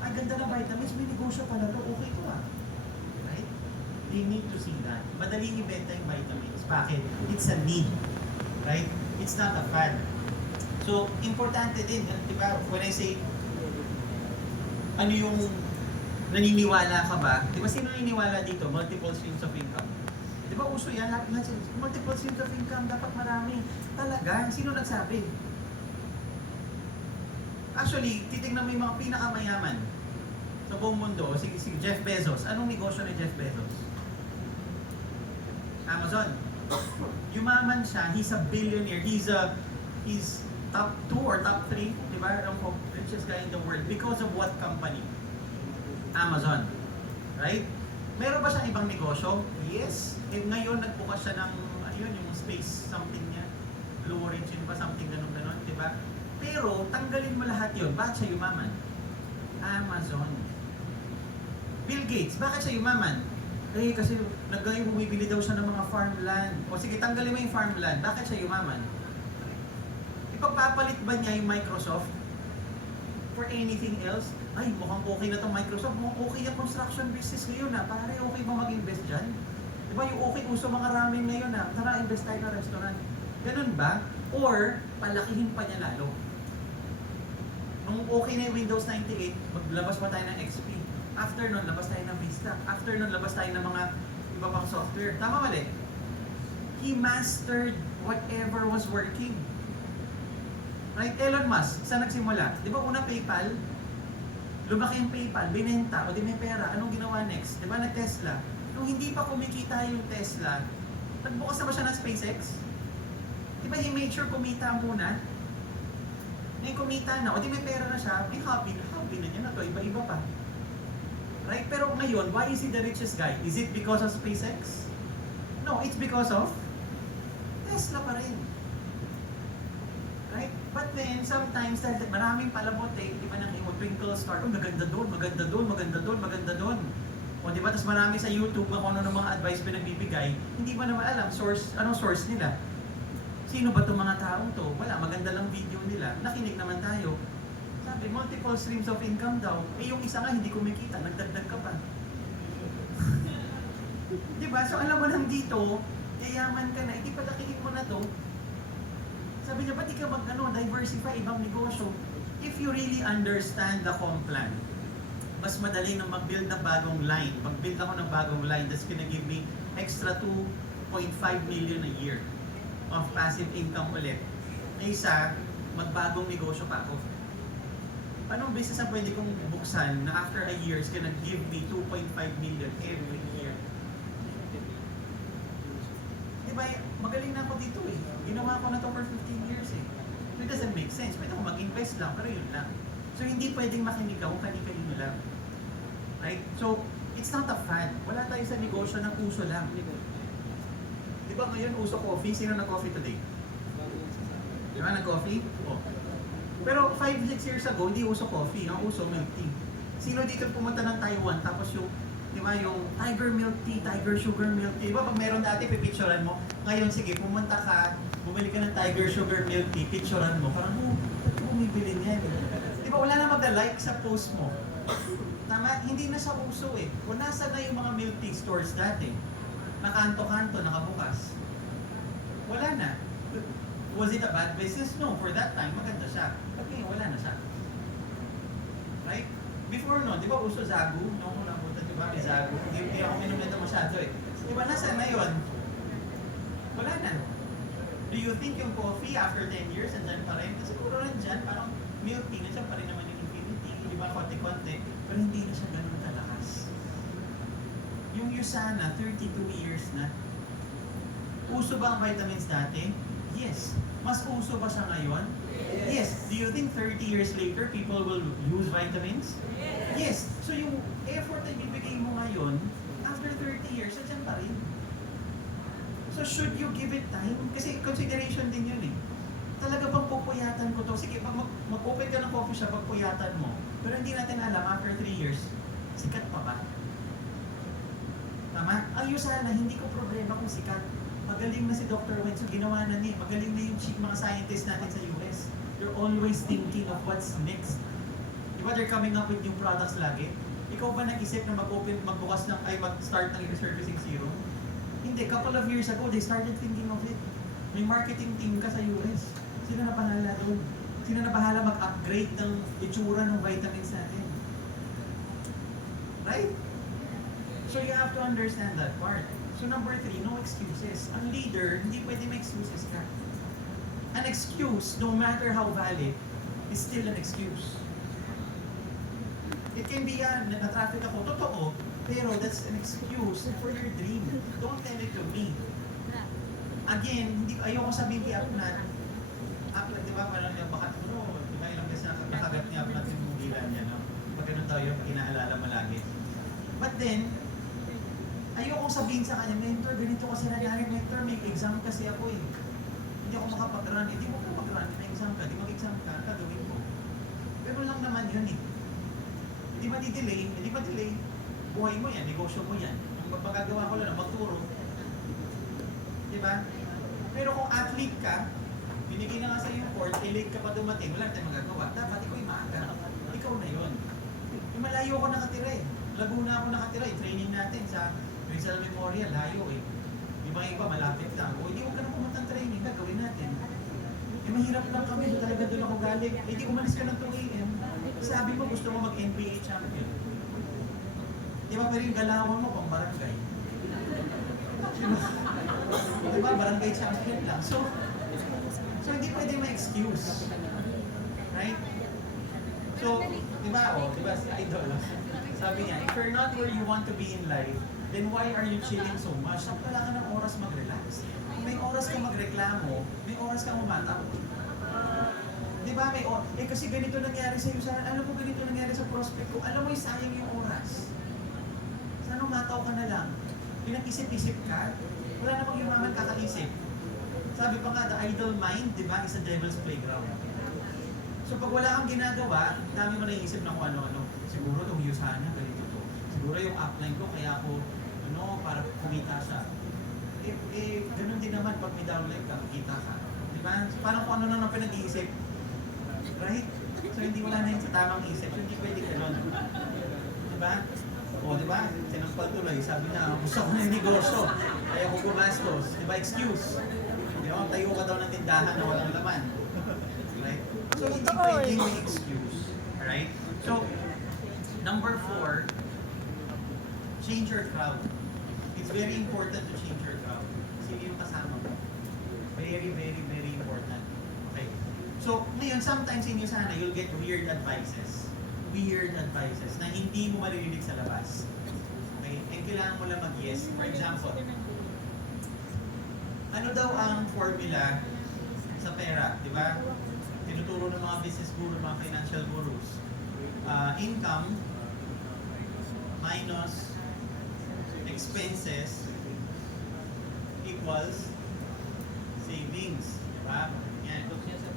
Ay, ganda ng vitamins, may negosyo pala to, okay to ah. Right? They need to see that. Madaling ibenta yung vitamins. Bakit? It's a need. Right? It's not a fad. So, importante din, di ba? When I say, ano yung naniniwala ka ba? Di ba sino naniniwala dito? Multiple streams of income. Di ba uso yan? Multiple streams of income, dapat marami. Talaga? Sino nagsabi? Actually, titignan mo yung mga pinakamayaman sa buong mundo, si Jeff Bezos. Anong negosyo ni Jeff Bezos? Amazon. Yumaman siya, he's a billionaire. He's top 2 or top 3, di ba? Ang richest guy in the world because of what company? Amazon. Right? Meron ba siyang ibang negosyo? Yes. Eh, ngayon, nagbukas siya ng, ano yun, yung space something niya. Blue Origin pa, something ganun-ganon, di ba? Pero, tanggalin mo lahat yun. Bakit siya yumaman? Amazon. Bill Gates, bakit siya yumaman? Eh, kasi bumibili daw siya ng mga farmland. O sige, tanggalin mo yung farmland. Bakit siya yumaman? Ipagpapalit ba niya yung Microsoft for anything else? Ay, mukhang okay na itong Microsoft. Mukhang okay yung construction business ngayon na. Pare, okay ba mag-invest dyan? Diba yung okay uso mga ramen ngayon na? Tara, invest tayo na restaurant. Ganun ba? Or, palakihin pa niya lalo. Nung okay na yung Windows 98, maglabas pa tayo ng XP. After nun, labas tayo ng Vista. After nun, labas tayo ng mga iba pang software. Tama mali? He mastered whatever was working. Right? Elon Musk, saan nagsimula? Di ba una PayPal? Lumaki yung PayPal, binenta, o di may pera. Anong ginawa next? Di ba nag-Tesla? Nung hindi pa kumikita yung Tesla, nagbukas na ba siya ng SpaceX? Di ba he made sure kumita muna? Ngayon kumita na, o di may pera na siya, may hobby na niya na to, iba-iba pa. Right? Pero ngayon, why is he the richest guy? Is it because of SpaceX? No, it's because of Tesla pa rin. Right? But then, sometimes, dahil maraming palabot di ba nang twinkle star, maganda doon, maganda doon, maganda doon, maganda doon. O di ba, tapos marami sa YouTube kung ano ng mga advice pinagbibigay, hindi ba naman alam, anong source nila? Sino ba itong mga taong to? Wala, maganda lang video nila. Nakinig naman tayo. Sabi, multiple streams of income daw. Eh yung isa nga, hindi kumikita, nagdagdag ka pa. Di ba? So alam mo lang dito, yayaman ka na, hindi palakihin mo na to. Sabi niya, ba't di ka diversify ibang negosyo? If you really understand the Complan, mas madali na mag-build ng bagong line. Mag-build ako ng bagong line that's gonna give me extra 2.5 million a year of passive income ulit. Isa, magbagong negosyo pa ako. Anong business ang pwede kong buksan na after a year is gonna give me 2.5 million every year? Diba, magaling na ako dito eh. Ginawa ko na to for 15 years eh. So it doesn't make sense. Pwede ako mag-invest lang, pero yun lang. So hindi pwedeng makinig ka kung kani-kanino lang. Right? So, it's not a fad. Wala tayo sa negosyo ng uso lang. Di ba ngayon uso coffee? Sino nag-coffee today? Di ba nag-coffee? Oh. Pero 5-6 years ago, hindi uso coffee. Ang uso milk tea. Sino dito pumunta ng Taiwan tapos yung Di ba, yung Tiger Milk Tea, Tiger Sugar Milk Tea. Di ba, pag meron dati, pipicturean mo. Ngayon, sige, pumunta ka, bumili ka ng Tiger Sugar Milk Tea, picturean mo. Parang, ba't ko bumibili niyan? Di ba, wala na mag-like sa post mo. Tama, hindi na siya uso eh. Kung nasa na yung mga milk tea stores dati, nakanto-kanto, nakabukas. Wala na. Was it a bad business? No, for that time, maganda siya. But ngayon, wala na siya. Right? Before no, di ba uso Zagu? No, kung nabutan, di ba? May Zagu. Hindi ako minom nito masyado eh. Di ba, nasa na yun? Wala na. Do you think yung coffee after 10 years, andyan pa rin? Siguro nandyan, parang milk tea, nandyan pa rin naman yung Infinity, di ba, konti-konti. Pero hindi na siya ganun kalakas. Yung Usana, 32 years na. Uso ba ang vitamins dati? Yes. Mas uso ba siya ngayon? Yes. Do you think 30 years later, people will use vitamins? Yes. So yung effort na ibibigay mo ngayon, after 30 years, nandiyan pa rin. So should you give it time? Kasi consideration din yun eh. Talaga bang pupuyatan ko to? Sige, mag-open ka ng coffee shop, pagpuyatan mo. Pero hindi natin alam, after 3 years, sikat pa ba? Tama? Ang Usana, hindi ko problema kung sikat. Magaling na si Dr. Wen, so ginawa na niya. Magaling na yung mga scientists natin sa US. They're always thinking of what's next. Di ba they're coming up with new products lagi? Ikaw ba nag-isip na magbukas ng, mag-start ng resurfacing serum? Hindi, couple of years ago, they started thinking of it. May marketing team ka sa US. Sino na bahala doon? Sino na bahala mag-upgrade ng itsura ng vitamins natin? Right? So you have to understand that part. So number 3, no excuses. Ang leader, hindi pwede may excuses ka. An excuse, no matter how valid, is still an excuse. It can be na-traffic ako, totoo, pero that's an excuse for your dream. Don't tell it to me. Again, ayoko sabihin kay Apnat, di ba, parang yung baka, di ba, ilang beses nakagat ni Apnat yung mugilan niya, no? Pag ganun tayo, inaalala mo lagi. But then, ayokong sabihin sa kanya, mentor, ganito kasi nangyari, mentor, may exam kasi ako eh. Hindi ako makapag-run. Hindi mo ka mag-run, may exam ka, di mag-exam ka, gagawin mo. Pero lang naman yun eh. Hindi ma-delay, buhay mo yan, negosyo mo yan. Ang magagawa ko lang, magturo. Di ba? Pero kung athlete ka, binigay na nga sa iyo yung court, late ka pa dumating, wala tayong magagawa. Dapat ikaw yung maaga. Ikaw na yun. Yung malayo ako nakatira eh. Laguna ako nakatira eh. Training natin sa Rizal Memorial, layo eh. Yung mga iba, malapit lang. O hindi ko ka na pumunta ng training, gagawin natin. Eh mahirap lang kami, talaga doon ako galing. Eh di umalis ka ng 2 AM. Sabi mo, gusto mo mag-NBA champion. Di ba, pero yung galawan mo pang barangay. Di ba, barangay champion lang. So hindi pwede ma-excuse. Right? So, di ba, si Idol, sabi niya, if you're not where you want to be in life, then why are you chilling so much? Wala ka ng oras mag-relax. Kung may oras ka magreklamo, may oras ka umataw. Di ba, kasi ganito nangyari sa iyo, alam mo ganito nangyari sa prospect ko, alam mo sayang yung oras. Sana umataw ka na lang. Pinag-isip-isip ka, wala na pang yumaman kakaisip. Sabi pa nga, the idle mind, di ba, is a devil's playground. So pag wala kang ginagawa, dami mo naisip na kung ano-ano. Siguro itong Usana, ganito to. Siguro yung upline ko, kaya ako, para kumita siya. Ganun din naman pag may downline ka, kumita ka. Di ba? So parang kung ano na pinag-iisip. Right? So hindi wala na yun sa tamang isip. So hindi pwede ganun. Di ba? Di ba? Sinampal tuloy. Sabi na, gusto ko na yung negosyo. Kaya ko gumastos. Di ba? Excuse. Di ba? Tayo ka daw ng tindahan na walang laman. Right? So hindi pwede may excuse. Alright? So, number 4, change your crowd. It's very important to change your crowd. Sino yung kasama mo? Very, very, very important. Okay? So, ngayon, sometimes in Usana, you'll get weird advices. Weird advices na hindi mo maririnig sa labas. Okay? And kailangan mo lang mag-yes. For example, ano daw ang formula sa pera? Di ba? Tinuturo ng mga business guru, mga financial gurus. Income minus expenses equals savings. Diba? Yan.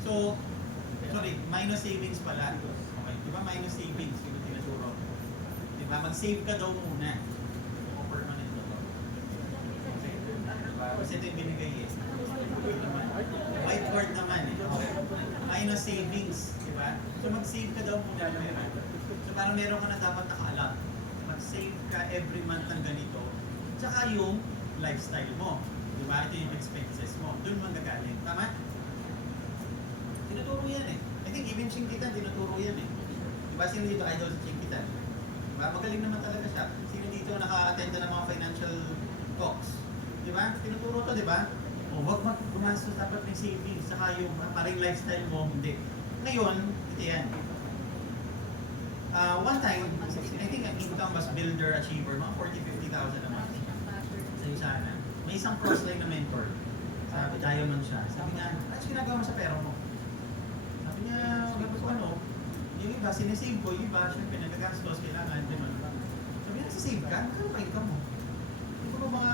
So, minus savings pala. Okay, diba minus savings? Yung tinaturo. Diba? Mag-save ka daw muna. kasi ito yung binigay eh. Ito naman. Whiteboard naman eh. Okay. Ay na savings, di ba? So mag-save ka daw muna ng pera. So parang meron ka na dapat nakaalam. Mag-save ka every month ng ganito. Tsaka yung lifestyle mo. Di ba? Ito yung expenses mo. Doon manggagaling. Tama? Tinuturo yan eh. I think even Chinkitan, tinuturo yan eh. Di ba? Sino dito idol sa Chinkitan? Di ba? Magaling naman talaga siya. Sino dito naka-attend ng mga financial talks? Di ba? Tinuturo to, di ba? O, wag gumastos, dapat may savings. Saka yung parang lifestyle mo, hindi. Ngayon, ito yan. One time, I think ang income was builder, achiever, mga 40-50,000 a month. Sa'yo sana. May isang cross-line na mentor. Sabi, diamond siya. Sabi niya, ano ginagawa mo sa pera mo? Sabi niya, sabi ko ano, yung iba, sinesave ko, yung iba, syempre, nagagastos, kailangan, gano'n. Sabi niya, nagsisave ka? Magkano pa income mo? Siguro mga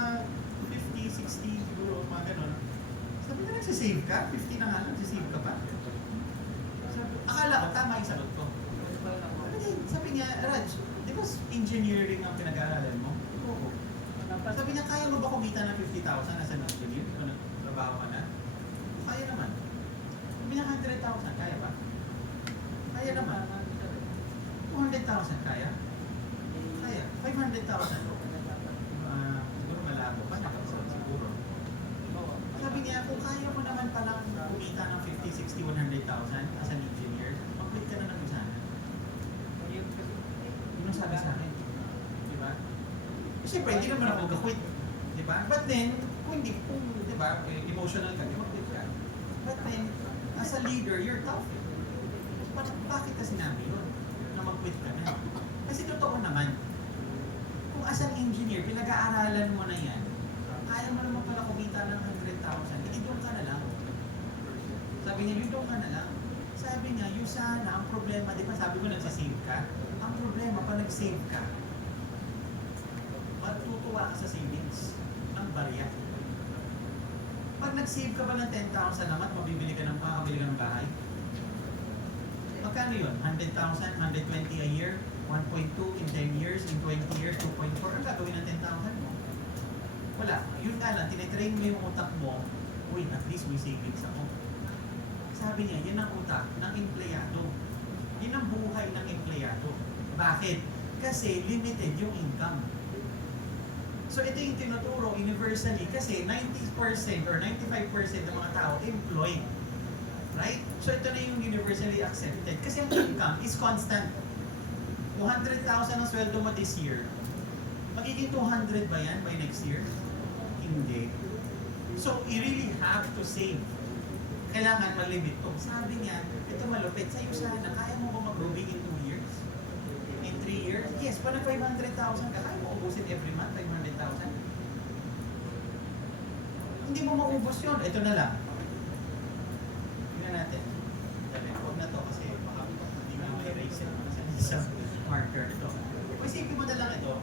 50, 60, siguro, mga gano'n. Sabi niya, nagsisave ka? 50 na nga, nagsisave ka pa? Sabi, akala ko, tama yung sagot ko. Sabi niya, Raj, di ba engineering ang pinag-aaralan mo? Oo. Sabi niya, kaya mo ba kumita ng 50,000 as an engineer? Kung nagtrabaho ka na? Kaya naman. Sabi niya, 100,000, kaya ba? Kaya naman. 200,000, kaya? Kaya. 500,000. Siguro malabo pa, siguro. Sabi niya, kung kaya mo naman palang kumita ng 50, 60, 100,000 as an engineer, mag-quit ka na ng isa. Yun ang sabi sa akin. Diba? Siyempre, hindi naman ako mag-quit. Diba? But then, kung hindi, diba, emotional ka, mag-quit ka. But then, as a leader, you're tough. Bakit ka sinabi yun? Na mag-quit ka na? Kasi totoo naman, kung as an engineer, pinag-aaralan mo na yan, kaya mo naman pala kumita ng 100,000, hindi doon ka na lang. Sabi niya, yun doon ka na lang. Sabi niya, yung sana, ang problema, di ba sabi mo nagsasave ka? Ang problema, pag nag-save ka, matutuwa ka sa savings ng barya. Pag nag-save ka ba ng 10,000 naman, makakabili ka ng bahay? Magkano yun? 100,000, 120 a year, 1.2 in 10 years, in 20 years, 2.4. Ang gagawin ng 10,000 mo? Wala. Yun nga lang, tinitrain mo yung utak mo, uy, at least may savings ako. Sabi niya, yan ang utak ng empleyado. Yan ang buhay ng empleyado. Bakit? Kasi limited yung income. So ito yung tinuturo universally kasi 90% or 95% ng mga tao employed. Right? So ito na yung universally accepted. Kasi ang income is constant. 200,000 ang sweldo mo this year. Magiging 200 ba yan by next year? Hindi. So you really have to save. Kailangan malimit to. Sabi niya, ito malupit. Sa'yo sana, kaya mo ba mag-growing in 2 years? In 3 years? Yes, pa na 500,000 ka, kaya mo ubusin every month, 500,000? Hindi mo maubos yun. Ito na lang. Tingnan natin. Huwag na to kasi baka hindi mo ma-erase it. Kasi sa marker ito. O isipin mo na lang ito.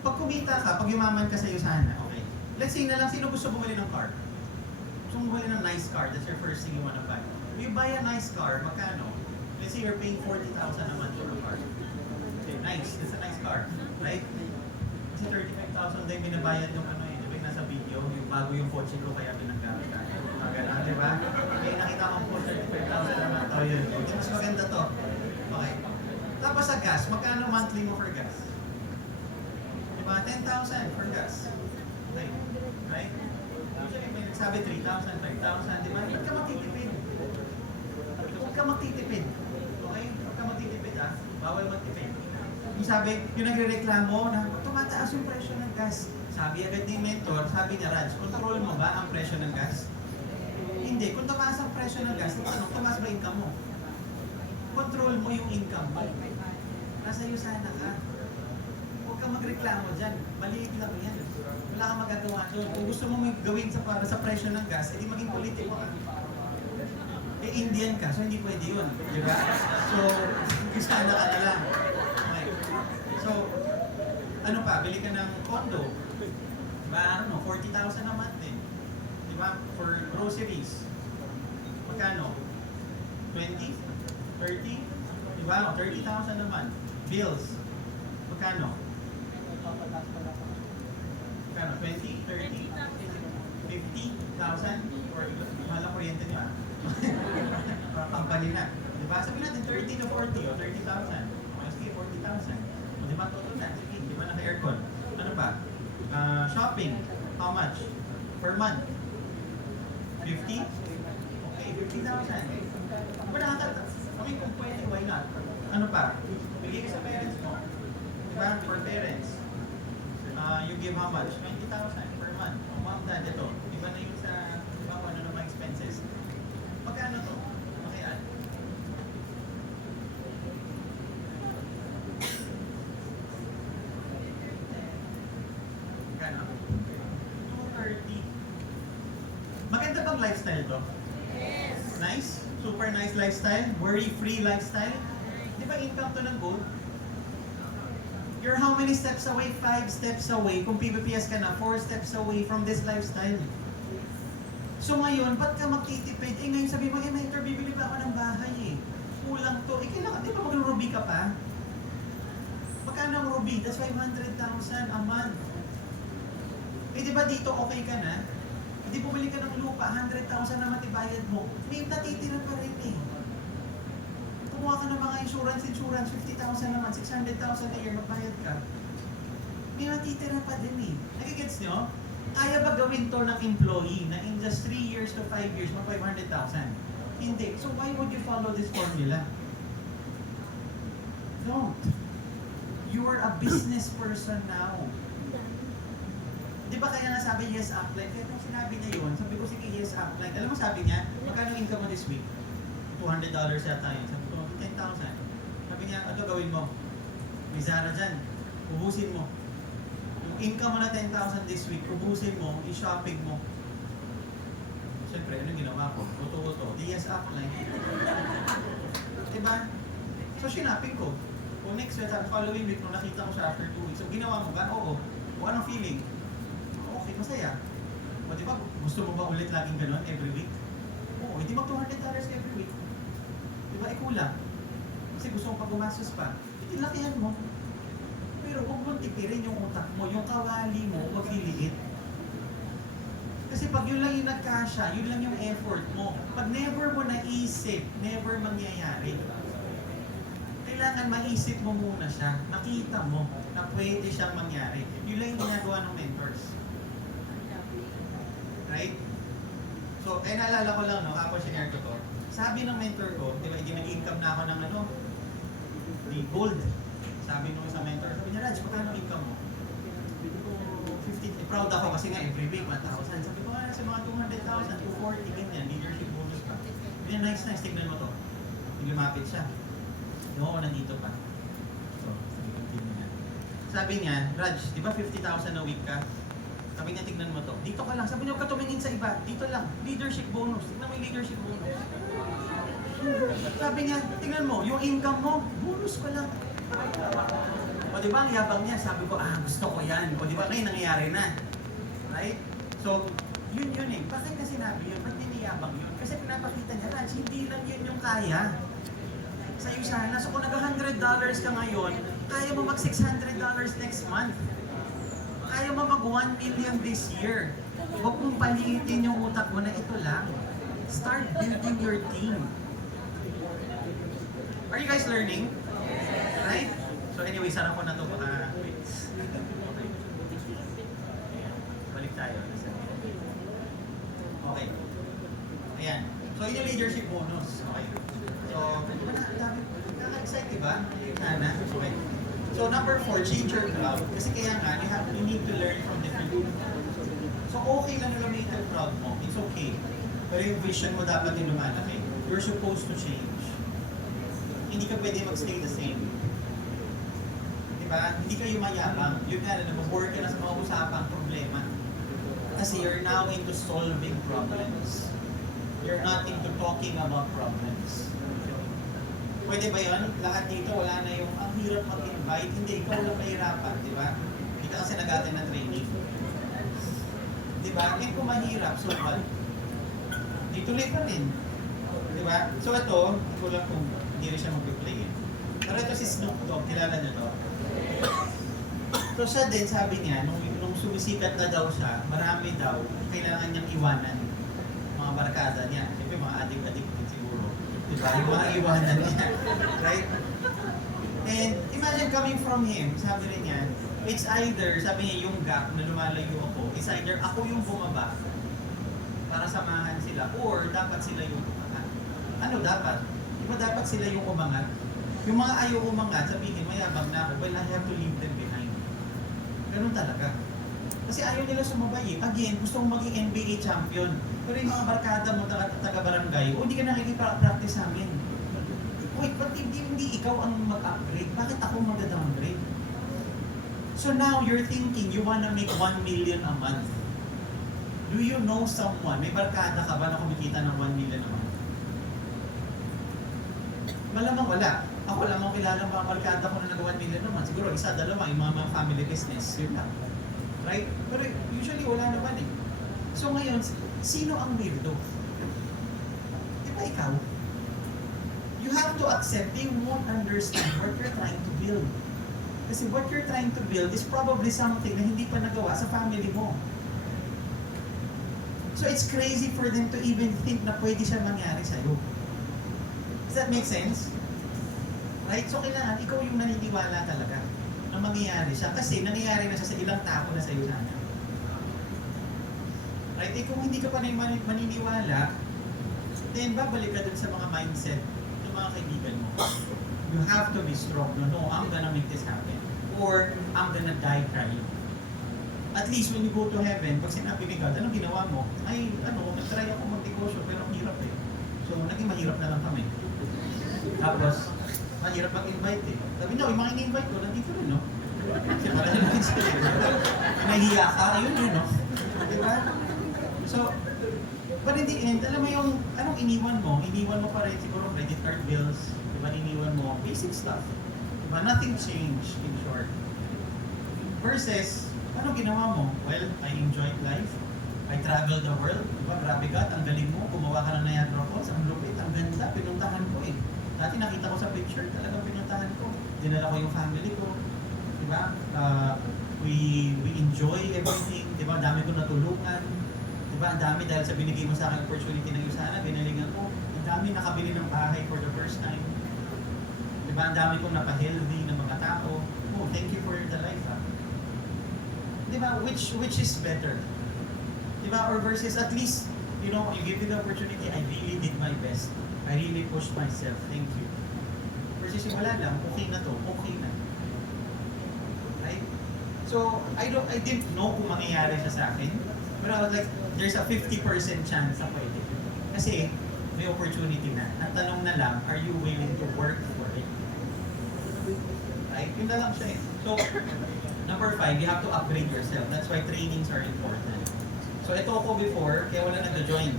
Pag kumita ka, pag yumaman ka sa iyo sana, okay. Let's say na lang, sino gusto bumili ng car? Gusto bumili ng nice car, that's your first thing you wanna buy. If you buy a nice car, magkano? Let's say you're paying 40,000 a month for a car. Okay, nice, that's a nice car, right? Kasi 35,000 din binabayad yung ano eh, di ba yung nasa video, yung bago yung kotse ko kaya pinaggamit ka. Maganda, di ba? Okay, nakita ko po 35,000 a month. Oh, yun. Mas maganda to. Okay. Tapos sa gas, magkano monthly mo for gas? Diba? 10,000 for gas. Okay. Right? Usually may nagsabi 3,000, 5,000. Diba? Huwag ka magtitipid. Huwag ka magtitipid. Okay? Huwag ka magtitipid ah. Bawal magtipid. Yung sabi, yung nagre-reklamo na tumataas yung presyo ng gas. Sabi agad ni mentor, sabi niya, Raj, control mo ba ang presyo ng gas? Hindi. Kung tumaas ang presyo ng gas, tumaas ba income mo? Control mo yung income mo. Nasa iyo sana ka. Huwag kang magreklamo dyan. Maliit lang yan. Wala kang magagawa doon. Kung gusto mo gawin para sa presyo ng gas, edi maging politiko ka. Eh, Indian ka, so hindi pwede yun. Di ba? So, sana ka na lang. Okay. So, ano pa? Bili ka ng condo. Diba? Ano, 40,000 a month din. Diba? For groceries. Magkano? 20? 30? Diba? ba? O, 30,000 naman. Bills. Magkano? Magkano? 20? 30? 50,000? Or mahal ang kuryente niya. Para company na. Diba? Sabihin natin 30 to 40 o 30,000. O sige, 40,000. O diba, total na. Sige, di ba naka-aircon? Ano ba? Shopping. How much? Per month? 50? Okay, 50,000. Diba nakakata? Okay, kung pwede, why not? Ano pa? Bigay ka sa parents mo. Diba? For parents. You give how much? 20,000 per month. O mom, dad, ito. Iba na yung sa, diba, kung ano naman expenses. Magkano to? Okay, magkano? 230. Maganda bang lifestyle to? Yes. Nice? Super nice lifestyle? Worry-free lifestyle? Di ba income to ng gold? You're how many steps away? 5 steps away. Kung PBPS ka na, 4 steps away from this lifestyle. So ngayon, ba't ka magtitipid? Ngayon sabi mo, mentor, bibili pa ako ng bahay eh. Kulang to. Kailangan, di ba mag-ruby ka pa? Magkano ang ruby? That's 500,000 a month. Di ba dito okay ka na? Hindi bumili ka ng lupa, 100,000 na matibayad mo. May natitira pa rin eh. Kumuha ka ng mga insurance, 50,000 naman, 600,000 a year, magbayad ka. May natitira pa din eh. Nagigets nyo? Kaya ba gawin to ng employee na in just 3 years to 5 years, mag 500,000? Hindi. So why would you follow this formula? Don't. You are a business person now. Di ba kaya nga sabi yes upline? Kaya nung sinabi niya yun, sabi ko sige yes upline. Alam mo sabi niya, magkano income mo this week? $200 yata yun. Sabi ko, 10,000. Sabi niya, ano gawin mo? May Zara dyan. Ubusin mo. Yung income mo na 10,000 this week, ubusin mo, i-shopping mo. Siyempre, ano ginawa ko? Uto-uto. Di yes upline. Diba? So, shinaping ko. Kung next week, following week, nung nakita ko siya after 2 weeks, so ginawa mo ba? Oo. O anong feeling? Okay, masaya. O di ba, gusto mo ba ulit laging gano'n every week? Oo, hindi mag $200 every week. Di ba, kulang. Kasi gusto mo pa gumastos pa. Hindi lakihan mo. Pero huwag mong tipirin yung utak mo, yung kawali mo, huwag liliit. Kasi pag yun lang yung nagkasya, yun lang yung effort mo. Pag never mo naisip, never mangyayari. Kailangan maisip mo muna siya, makita mo na pwede siyang mangyari. Yun lang yung ginagawa ng mentors. Right? So, naalala ko lang, no, kapag sinare ko to, sabi ng mentor ko, di ba, hindi nag-income na ako ng ano, the gold. Sabi nung isang mentor, sabi niya, Raj, magkano income mo? Sabi ko, 50. Proud ako kasi nga, every week, 1,000. Sabi ko, sa mga 200,000, 240, ganyan, leadership bonus pa. Sabi niya, nice, tignan mo to. Lumapit siya. Oo, nandito pa. So, continue niya. Sabi niya, Raj, di ba 50,000 a week ka? Sabi niya, tignan mo to. Dito ka lang. Sabi niya, huwag ka tumingin sa iba. Dito lang. Leadership bonus. Tignan mo yung leadership bonus. Sabi niya, tignan mo, yung income mo, bonus pa lang. O di ba, ang yabang niya. Sabi ko, gusto ko yan. O di ba, ngayon nangyayari na. Right? So, yun eh. Bakit na sinabi yun? Ba't niyabang yun? Kasi pinapakita niya, Raj, hindi lang yun yung kaya. Sa'yo sana. So, kung nag-$100 ka ngayon, kaya mo mag-$600 next month. Kaya mo mag 1 million this year. Huwag mong paliitin yung utak mo na ito lang. Start building your team. Are you guys learning? Right? So anyway, sarap ko na ito. Baka... Okay. Balik tayo. Okay. Ayan. So yun yung leadership bonus. Okay. So, nakaka-excite diba? Sana. Okay. So number 4, change your crowd. Kasi kaya nga, you need to learn from different people. So okay lang na lumit yung crowd mo. It's okay. Pero yung vision mo dapat yung lumalaki. You're supposed to change. Hindi ka pwede mag-stay the same. Diba? Hindi kayo mayabang. Yun nga, nag-work ka na sa mga usapang problema. Kasi you're now into solving problems. You're not into talking about problems. Pwede ba yun? Lahat dito, wala na yung ang hirap mag-invite. Hindi, ikaw lang mahirapan, di ba? Hindi ka kasi nag-attend na training. Di ba? Eh kung mahirap, so what? Di tuloy pa rin. Di ba? So ito, hindi ko lang kung hindi rin siya mag-play. Pero ito si Snoop Dogg, kilala niyo to? So siya din, sabi niya, nung sumisikat na daw siya, marami daw, kailangan niyang iwanan mga barkada niya. Siyempre mga adik-adik din siguro. Diba? Yung mga iwanan niya. Right? And imagine coming from him, sabi rin niya, it's either, sabi niya yung gap na lumalayo ako, it's either ako yung bumaba para samahan sila, or dapat sila yung umangat. Ano dapat? Diba dapat sila yung umangat? Yung mga ayaw umangat, sabihin, mayabang na ako, well, I have to leave them behind. Ganun talaga. Kasi ayaw nila sumabay eh. Again, gusto mong maging NBA champion. Pero yung mga barkada mo, taga-barangay, o hindi ka nakikipag-practice sa amin. Wait, ba't hindi ikaw ang mag-upgrade? Bakit ako mag-downgrade? So now, you're thinking, you wanna make 1 million a month. Do you know someone? May barkada ka ba na kumikita ng 1 million a month? Malamang wala. Ako lang ang kilala mga barkada ko na nag-1 million naman. Siguro isa, dalawa, yung mga family business. Yun lang. Right? Pero usually wala naman eh. So ngayon, sino ang weirdo? Di ba ikaw? You have to accept they won't understand what you're trying to build. Kasi what you're trying to build is probably something na hindi pa nagawa sa family mo. So it's crazy for them to even think na pwede siya mangyari sa'yo. Does that make sense? Right? So kailangan, ikaw yung naniniwala talaga na mangyayari siya. Kasi nangyayari na siya sa ilang tao na sa'yo sana. Right? Eh kung hindi ka pa na maniniwala, then babalik ka dun sa mga mindset ng mga kaibigan mo. You have to be strong. No, I'm gonna make this happen. Or, I'm gonna die trying. At least when you go to heaven, pag sinabi ni God, anong ginawa mo? Ay, nag-try ako mag-negosyo, pero ang hirap eh. So, naging mahirap na lang kami. Tapos, mahirap mag-invite eh. Sabi niyo, yung mga in-invite ko, nandito rin, no? Kasi parang naman sila. Nahiya ka, ayun yun, no? Diba? So, but in the end, alam mo yung, anong iniwan mo? Iniwan mo pa rin siguro credit card bills. Diba, iniwan mo basic stuff. Diba, nothing changed, in short. Versus, anong ginawa mo? Well, I enjoyed life. I traveled the world. Diba, grabe ka, ang galing mo. Gumawa ka na Niagara Falls. Ang lupit, ang ganda. Pinuntahan ko eh. Dati nakita ko sa picture, talagang pinuntahan ko. Dinala ko yung family ko. Diba? We enjoy everything. Diba? Ang dami ko natulungan. Diba? Ang dami dahil sa binigay mo sa akin opportunity ng USANA, binalingan ko. Ang dami nakabili ng bahay for the first time. Diba? Ang dami kong napa-healthy ng mga tao. Oh, thank you for the life, ha? Diba? Which is better? Diba? Or versus at least, you know, you give me the opportunity, I really did my best. I really pushed myself. Thank you. Versus yung wala lang, okay na to, okay na. Right? So, I didn't know kung mangyayari siya sa akin. But I was like, there's a 50% chance na pwede. Kasi, may opportunity na. Ang tanong na lang, are you willing to work for it? Right? Yun na lang siya eh. So, number 5, you have to upgrade yourself. That's why trainings are important. So, ito ako before, kaya wala nag-join.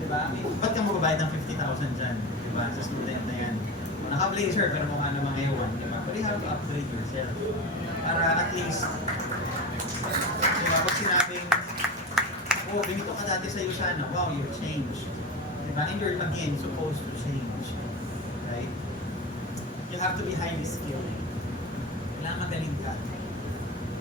Diba? Ba't ka magbabayad ng 50,000 dyan? Diba? Sa student na yan. Naka-blazer, pero mukha namang ewan. Diba? But you have to upgrade yourself. Para at least, diba? Pag sinabing, oh, ganito ka dati sa USANA, wow, you've changed. Diba? And you're again supposed to change. Right? You have to be highly skilled. Kailangan magaling ka.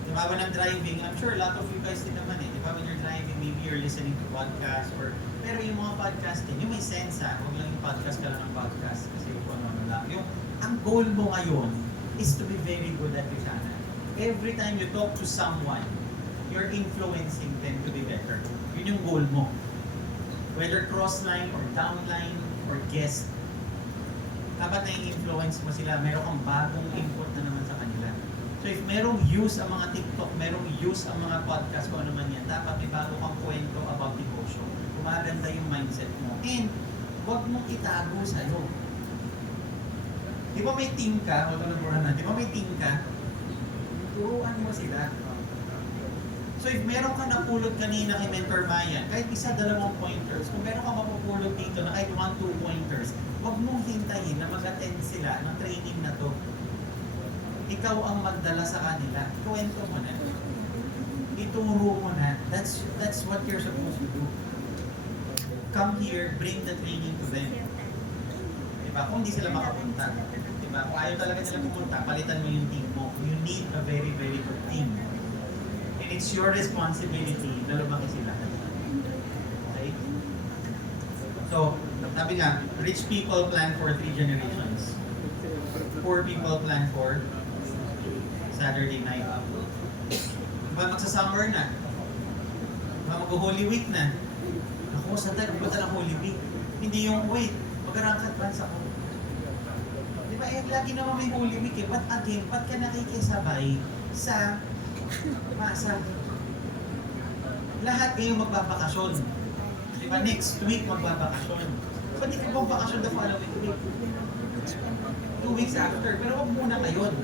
Diba? When I'm driving, I'm sure a lot of you guys din naman eh. Diba? When you're driving, maybe you're listening to podcast or pero yung mga podcast din, yung may sense ha, huwag lang yung podcast ka lang ng podcast kasi kung ano lang. Yung, ang goal mo ngayon is to be very good at USANA. Every time you talk to someone, you're influencing them to be better. Yun yung goal mo. Whether cross-line or downline or guest, dapat na influence mo sila, meron kang bagong input na naman sa kanila. So if merong use ang mga TikTok, merong use ang mga podcast, kung ano man yan, dapat may bago kang kwento about devotion. Kumaganda yung mindset mo. And, huwag mong itago sa'yo. Di ba may team ka, di ba may team ka, turuan mo sila. So if meron ka napulot kanina kay Mentor Mayan, kahit isa, dalawang pointers, kung meron ka mapupulot dito na kahit 1-2 pointers, huwag mong hintayin na mag-attend sila ng training na to. Ikaw ang magdala sa kanila. Kwento mo na. Ituro mo na. That's what you're supposed to do. Come here, bring the training to them. Diba? ba? Kung hindi sila makapunta. Di ba? Kung ayaw talaga nila pumunta, palitan mo yung team mo. You need a very, very good team. And it's your responsibility na lumaki sila. Okay? So, sabi nga, rich people plan for 3 generations. Poor people plan for Saturday night. Diba, magsa-summer na. Diba, mag-Holy Week na. Ako, saan tayo pupunta ng Holy Week? Hindi yung, wait, mag-rank advance ako. Diba, lagi naman may Holy Week eh. But again, ba't ka nakikisabay sa masa? Lahat kayo magbabakasyon. Diba, next week magbabakasyon. Ba't di ka magbabakasyon the following week? 2 weeks after. Pero huwag muna ngayon.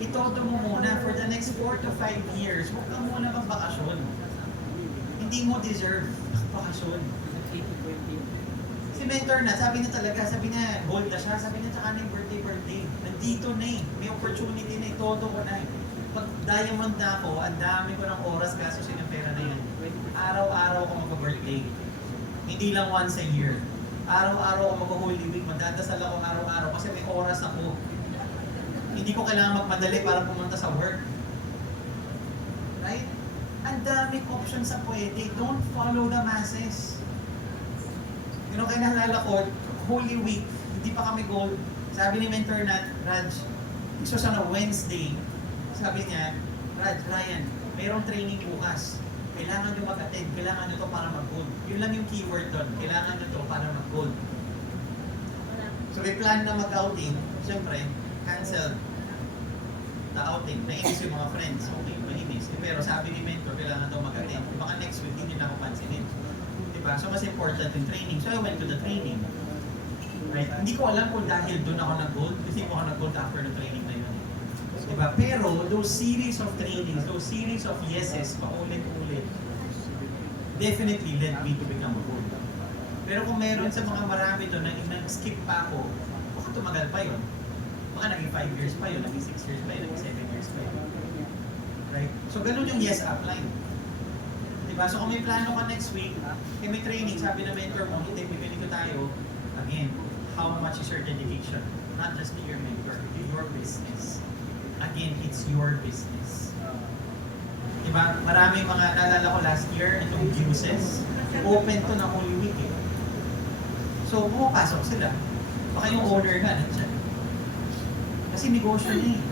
Itodo mo muna for the next 4 to 5 years. Huwag ka muna magbakasyon. Hindi mo deserve bakasyon. Si mentor na, sabi niya talaga, sabi niya, gold na siya, sabi niya, tsaka na yung birthday. Nandito na eh. May opportunity na itodo ko na eh. Pag diamond na ako, ang dami ko ng oras kaso yung pera na yan. Araw-araw ako mag-birthday. Hindi lang once a year. Araw-araw ako mag-Holy Week, magdadasal ako araw-araw kasi may oras ako. Hindi ko kailangan magmadali para pumunta sa work. Right? Ang daming options sa pwede. Don't follow the masses. You know, kaya naalala ko, Holy Week, hindi pa kami gold. Sabi ni mentor na, Raj, gusto siya na Wednesday. Sabi niya, Ryan, mayroong training bukas. Kailangan nyo mag-attend, kailangan nyo to para mag-gold. Yun lang yung keyword doon, kailangan nyo to para mag-gold. So may plan na mag-outing, siyempre, cancel the outing. Nainis yung mga friends, okay, mainis. Pero sabi ni mentor, kailangan daw mag-attend. Baka next week, hindi nyo na ako pansinin. Diba? So mas important yung training. So I went to the training. Right? Hindi ko alam kung dahil doon ako nag-gold, kasi ako nag-gold after the training na yun. Diba? Pero those series of trainings, those series of yeses, paulit-ulit, definitely led me to become a gold. Pero kung meron sa mga marami doon na nag-skip pa ako, baka tumagal pa yun. Baka naging 5 years pa yun, naging 6 years pa yun, naging 7 years pa yun. Right? So ganun yung yes upline. Diba? So kung may plano ka next week, may training, sabi na mentor mo, hindi, bibili ko tayo, again, how much is your dedication? Not just to your mentor, to your business. Again, it's your business. Diba? Maraming mga, naalala ko last year, itong juices, open to na Holy Week eh. So, pumapasok sila. Baka yung owner nga, nandiyan. Kasi negosyo niya eh.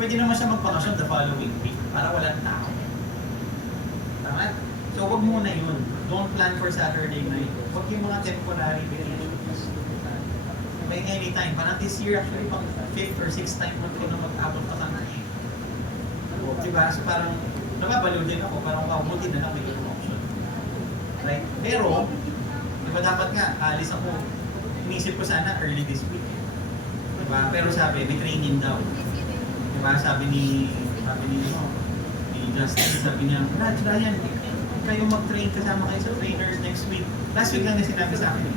Pwede naman siya magpakasyon the following week para walang tao. Tama? So, wag muna yun. Don't plan for Saturday night. Wag yung mga temporary vacations. May anytime. Parang this year, actually, pang 5th or 6th time na ko na mag-abot pa kami. Diba? So parang, nababaliw din ako. Parang, wow, buti na lang may ganung option. Right? Pero, diba dapat nga, alis ako. Inisip ko sana early this week. Diba? Pero sabi, may training daw. Diba? Sabi ni Justin, sabi niya, Ryan, kayo mag-train kasama kayo sa trainers next week. Last week lang na sinabi sa akin.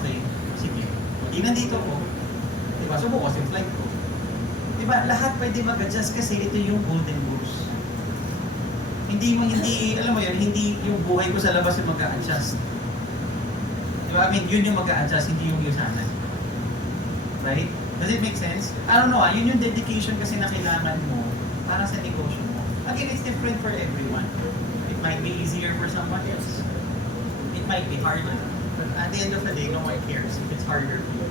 Okay. Sige. Di nandito ko. Diba? Subuko yung flight ko. Diba? Lahat pwede mag-adjust kasi ito yung golden rules. Hindi, alam mo yan, hindi yung buhay ko sa labas yung mag-a-adjust. Diba? I mean, yun yung mag-a-adjust, hindi yung sana. Right? Does it make sense? I don't know, yun yung dedication kasi na kailangan mo para sa negosyo mo. Again, it's different for everyone. It might be easier for someone else. It might be harder. But at the end of the day, no one cares if it's harder for you.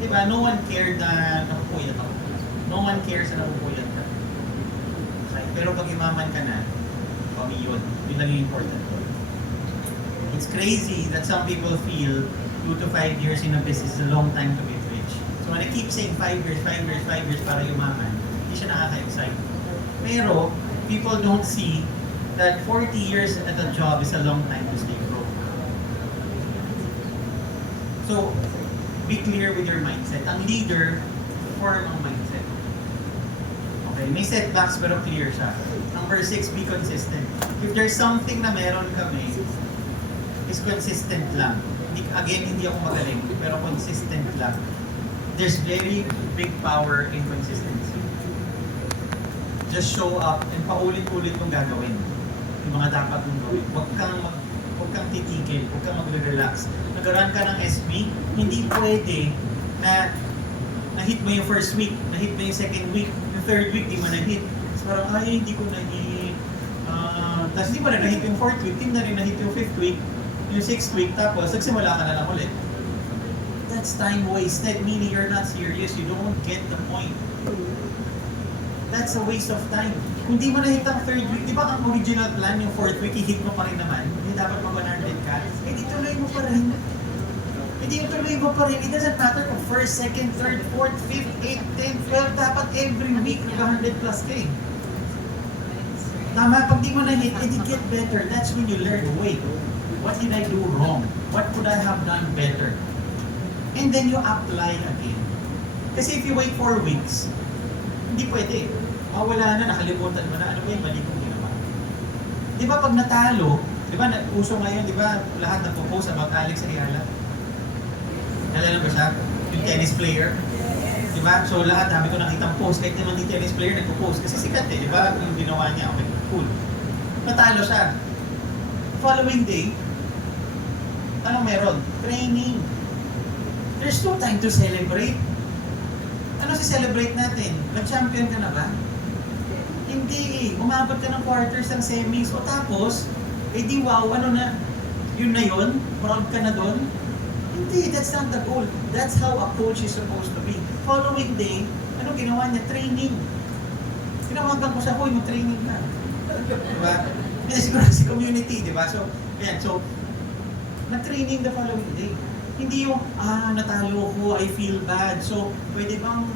Diba? No one cared na napupuyat ako. No one cares na napupuyat ka. Right? Pero pag imaman ka na, kami yun. Yun lang yung important. It's crazy that some people feel 2 to 5 years in a business is a long time to get rich. So when I keep saying 5 years para yumaman, hindi siya nakaka-excite. Pero, people don't see that 40 years at a job is a long time to stay broke. So, be clear with your mindset. Ang leader, form ang mindset. Okay, may setbacks pero clear siya. Number 6, be consistent. If there's something na meron kami, is consistent lang. Again, hindi ako magaling, pero consistent lang. There's very big power in consistency. Just show up and paulit-ulit mong gagawin yung mga dapat mong gawin. Huwag huwag kang titigil, huwag kang magre-relax. Nag-run ka ng SB, hindi pwede na na-hit mo yung first week, na-hit mo yung second week, yung third week, di mo na-hit. So parang, ay, hindi ko na-hit. Tapos di mo na na-hit yung fourth week, di mo na rin na-hit yung fifth week, yung sixth week, tapos nagsimula ka na lang ulit. That's time wasted, meaning you're not serious, you don't get the point. That's a waste of time. Kung di mo na-hit ang third week, di ba ang original plan, yung fourth week, i-hit mo pa rin naman, hindi dapat mag-100 ka, eh di tuloy mo pa rin. Hindi yung tuloy mo pa rin. It doesn't matter kung first, second, third, fourth, fifth, eighth, 10, 12, dapat every week nag-100 plus ka eh. Tama, pag di mo na-hit, it get better. That's when you learn, wait, what did I do wrong? What could I have done better? And then you apply again. Kasi if you wait 4 weeks, hindi pwede. Wala na, nakalimutan mo na, ano ba yung mali kong ginawa? Di ba pag natalo, di ba, uso ngayon, di ba, lahat nagpo-post about Alex Ayala? Nalala ba siya? Yung tennis player? Di ba? So lahat, dami ko nakitang post, kahit naman yung tennis player nagpo-post. Kasi sikat eh, di ba? Yung ginawa niya, okay, cool. Natalo siya. Following day, anong meron? Training. There's no time to celebrate. Ano si celebrate natin? Nag-champion ka na ba? Hindi eh. Umabot ka ng quarters ng semis. O tapos, eh di wow, ano na? Yun na yun? Proud ka na doon? Hindi, that's not the goal. That's how a coach is supposed to be. Following day, ano ginawa niya? Training. Tinawagan ko siya, hoy, mag-training na. Diba? Hindi, siguro si community, diba? So, ayan, so, nag-training the following day. Hindi yung, natalo ko, I feel bad. So, pwede bang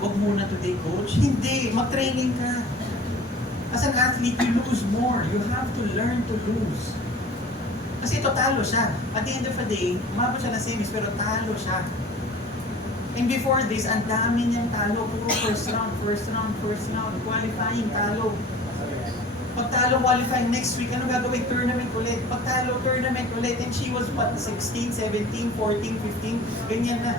wag muna today, coach? Hindi, mag-training ka. As an athlete, you lose more. You have to learn to lose. Kasi ito, talo siya. At the end of the day, umabot siya ng semis, pero talo siya. And before this, ang dami niyang talo. Puro first round, qualifying, talo. Pag talo qualifying next week, ano gagawin? Tournament ulit. Pag talo, tournament ulit. And she was what? 16, 17, 14, 15, ganyan na.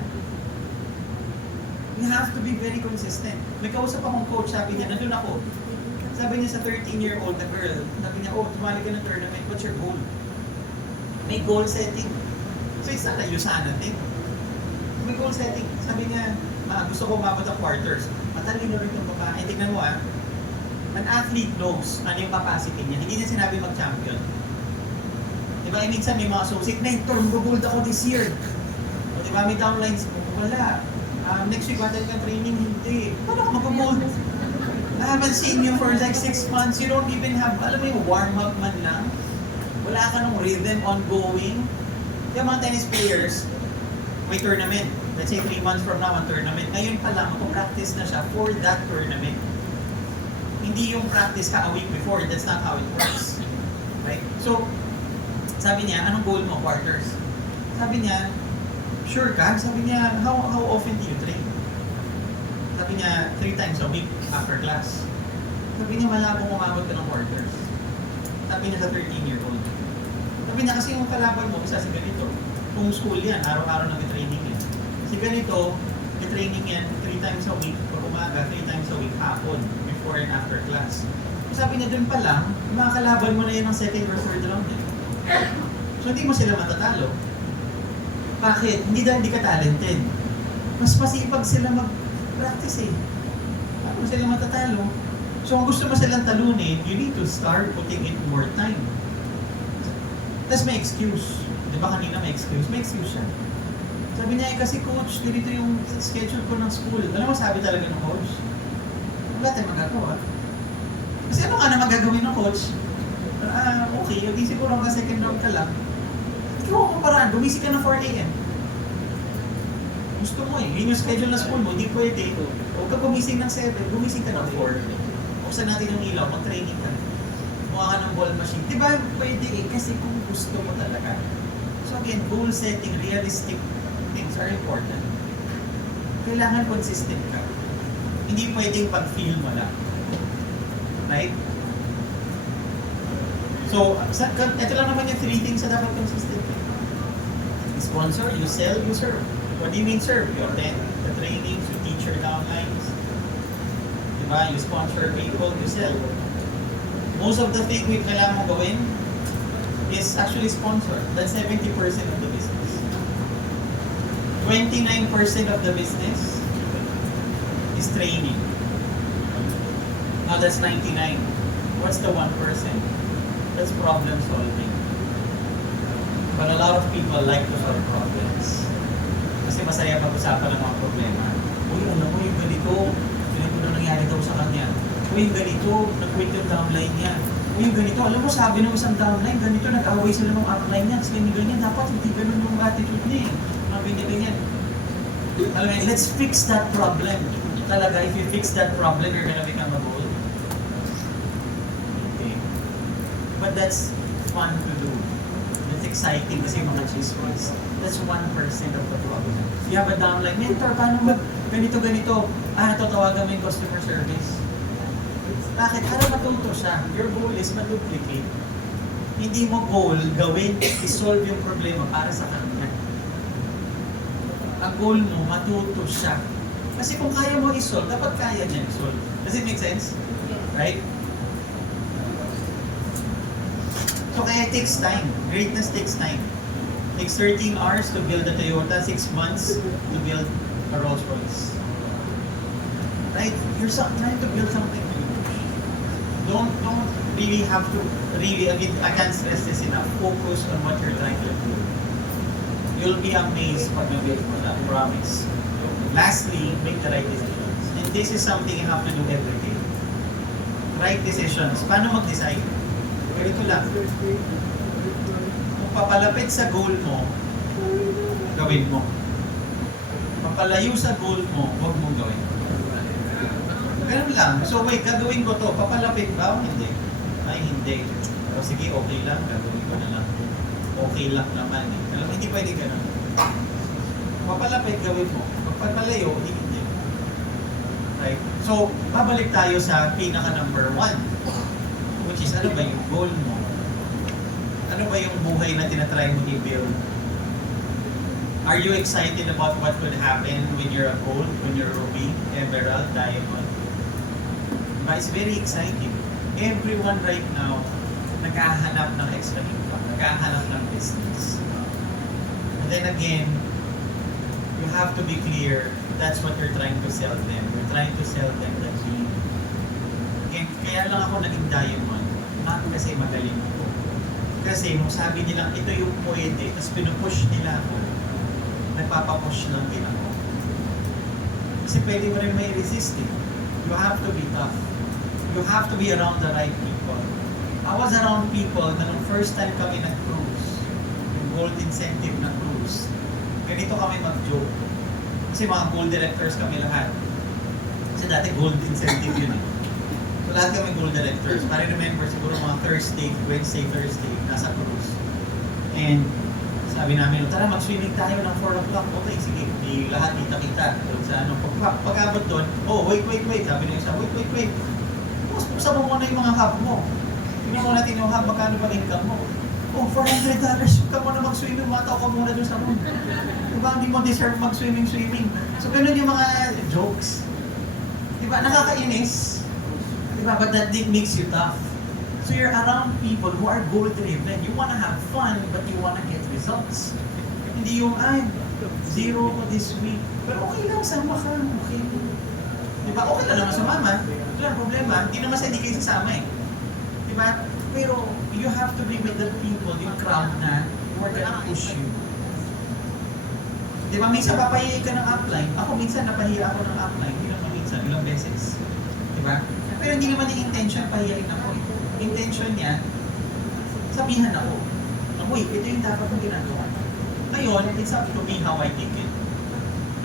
You have to be very consistent. May kausap akong coach, sabi niya, nandun ako. Sabi niya sa 13-year-old na girl, sabi niya, tumali ka ng tournament, what's your goal? May goal setting. So it's not a USANA thing. May goal setting. Sabi niya, gusto ko umabot ang quarters. Matalino rin yung babae. Tignan mo an athlete knows ano yung capacity niya. Hindi niya sinabi mag-champion. Diba, minsan may mga associate, mentor, mag-gold ako this year. O diba, may downlines, wala. Next week, water ka training, hindi. Paano ka mag-gold? I haven't seen you for like 6 months. You don't even have, alam mo yung warm-up man lang. Wala ka nung rhythm ongoing. Yung mga tennis players, may tournament. Let's say 3 months from now, ang tournament. Ngayon pa lang, mag-practice na siya for that tournament. Hindi yung practice ka a week before. That's not how it works. Right? So, sabi niya, anong goal mo? Quarters. Sabi niya, sure ka? Sabi niya, how often do you train? Sabi niya, 3 times a week after class. Sabi niya, malabong umabot ka ng quarters. Sabi niya sa 13-year-old. Sabi niya, kasi yung kalaban mo, isa si ganito. Kung school yan, araw-araw nag-training yan. Si ganito, nag-training yan 3 times a week, pag umaga, 3 times a week, hapon, before and after class. Sabi niya, dun pa lang, mga kalaban mo na yan ng second or third round yan. So hindi mo sila matatalo. Bakit? Hindi dahil hindi ka talented. Mas masipag sila mag-practice eh. Bakit mo sila matatalo? So kung gusto mo silang talunin, you need to start putting in more time. Tapos may excuse. Di ba kanina may excuse? May excuse siya. Sabi niya, kasi coach, ganito yung schedule ko ng school. Alam mo, sabi talaga ng coach, wala tayong magagawa. Kasi ano ka na magagawin ng coach? Okay, hindi siguro hanggang second round ka lang. Ikaw mo paraan, gumising ka ng 4 a.m. Gusto mo eh, yun yung schedule ng school mo, hindi pwede. Huwag ka gumising ng 7, gumising ka ng 4. Buksan natin yung ilaw, mag-training ka. Mukha ka ng ball machine. Diba pwede eh, kasi kung gusto mo talaga. So again, goal setting, realistic things are important. Kailangan consistent ka. Hindi pwedeng pag-feel mo lang. Right? So, ito lang naman yung 3 things na dapat consistent. You sponsor, you sell, you serve. What do you mean serve? You attend the trainings, you teach your downlines. Diba? You sponsor people, you sell. Most of the thing we kailangan mong gawin, is actually sponsored. That's 70% of the business. 29% of the business is training. Now that's 99. What's the 1%? That's problem solving. But a lot of people like to solve problems. Kasi masaya pag-usapan ng mga problema. Uy, alam mo yung ganito na nangyari daw sa kanya. Uy, yung ganito, nag-quit yung downline niya. Uy, yung ganito, alam mo, sabi ng isang downline, ganito, nag-away sila ng upline niya. Kasi ganyan, dapat hindi ganun yung attitude niya eh. Mga ganyan. Alam mo, let's fix that problem. Talaga, if you fix that problem, you're gonna become a goal. Okay. But that's fun to do. That's exciting kasi yung mga chismis. That's 1% of the problem. You have a downline, mentor, paano mag ganito? Natatawagan mo yung customer service. Bakit? Para matuto siya. Your goal is ma-duplicate. Hindi mo goal gawin, isolve yung problema para sa kanya. Ang goal mo, matuto siya. Kasi kung kaya mo isolve, dapat kaya niya isolve. Does it make sense? Right? So kaya it takes time. Greatness takes time. It takes 13 hours to build a Toyota, 6 months to build a Rolls Royce. Right? You're trying to build something new. Don't really have to I can't stress this enough. Focus on what you're trying to do. You'll be amazed pag na-build mo na. Promise. Lastly, make the right decisions. And this is something you have to do every day. Right decisions. Paano mag-decide? Ganito lang. Kung papalapit sa goal mo, gawin mo. Papalayo sa goal mo, huwag mong gawin. Ganun lang. So wait, gagawin ko to. Papalapit ba o hindi? Ay, hindi. O sige, okay lang. Gagawin ko na lang. Okay lang naman eh. Alam mo, hindi pwede ganun. Papalapit, gawin mo. Pagpapalayo, hindi. Right? So, babalik tayo sa pinaka number 1. Which is, ano ba yung goal mo? Ano ba yung buhay na tinatry mo i-build? Are you excited about what could happen when you're a gold, when you're ruby, emerald, diamond? But it's very exciting. Everyone right now, naghahanap ng extra income, naghahanap ng business. And then again, you have to be clear, that's what you're trying to sell them. You're trying to sell them the dream. And kaya lang ako naging diamond, not kasi magaling ako. Kasi kung sabi nilang ito yung pwede, tapos pinupush nila ako, nagpapapush lang din ako. Kasi pwede mo rin may resist eh. You have to be tough. You have to be around the right people. I was around people na nung first time kami nag-cruise, yung gold incentive na cruise, ganito kami mag-joke. Kasi mga gold directors kami lahat. Kasi dati gold incentive yun eh. So lahat kami gold directors. Para remember siguro mga Wednesday, Thursday, nasa cruise. And sabi namin, tara mag-swimming tayo ng 4 o'clock. Okay, sige, di lahat kita-kita. Doon sa ano, pag-abot doon, wait. Sabi niya isa, wait. Buksan mo muna yung mga hub mo. Tingnan mo natin yung hub, magkano ba income mo? $400. Ka muna mag-swimming, mataw ka muna doon sa moon. Diba, hindi mo deserve mag-swimming. So, ganun yung mga jokes. Diba, nakakainis. Diba, but that makes you tough. So, you're around people who are goal-driven. You wanna have fun, but you wanna get results. Hindi yung, 0 ko this week. Pero okay lang, sama ka. Okay. Diba, okay lang naman sumama. Wala problema, hindi naman sa hindi kayo sasama eh. Diba? Pero you have to be with the people, yung crowd na who are gonna push you. Diba, minsan papahiya ka ng upline. Ako minsan napahiya ako ng upline. Hindi naman minsan, ilang beses. Diba? Pero hindi naman yung intention, pahiyain ako eh. Intention niya, sabihan ako. Uy, ito yung dapat kong ginagawa. Ngayon, it's up to me how I take it.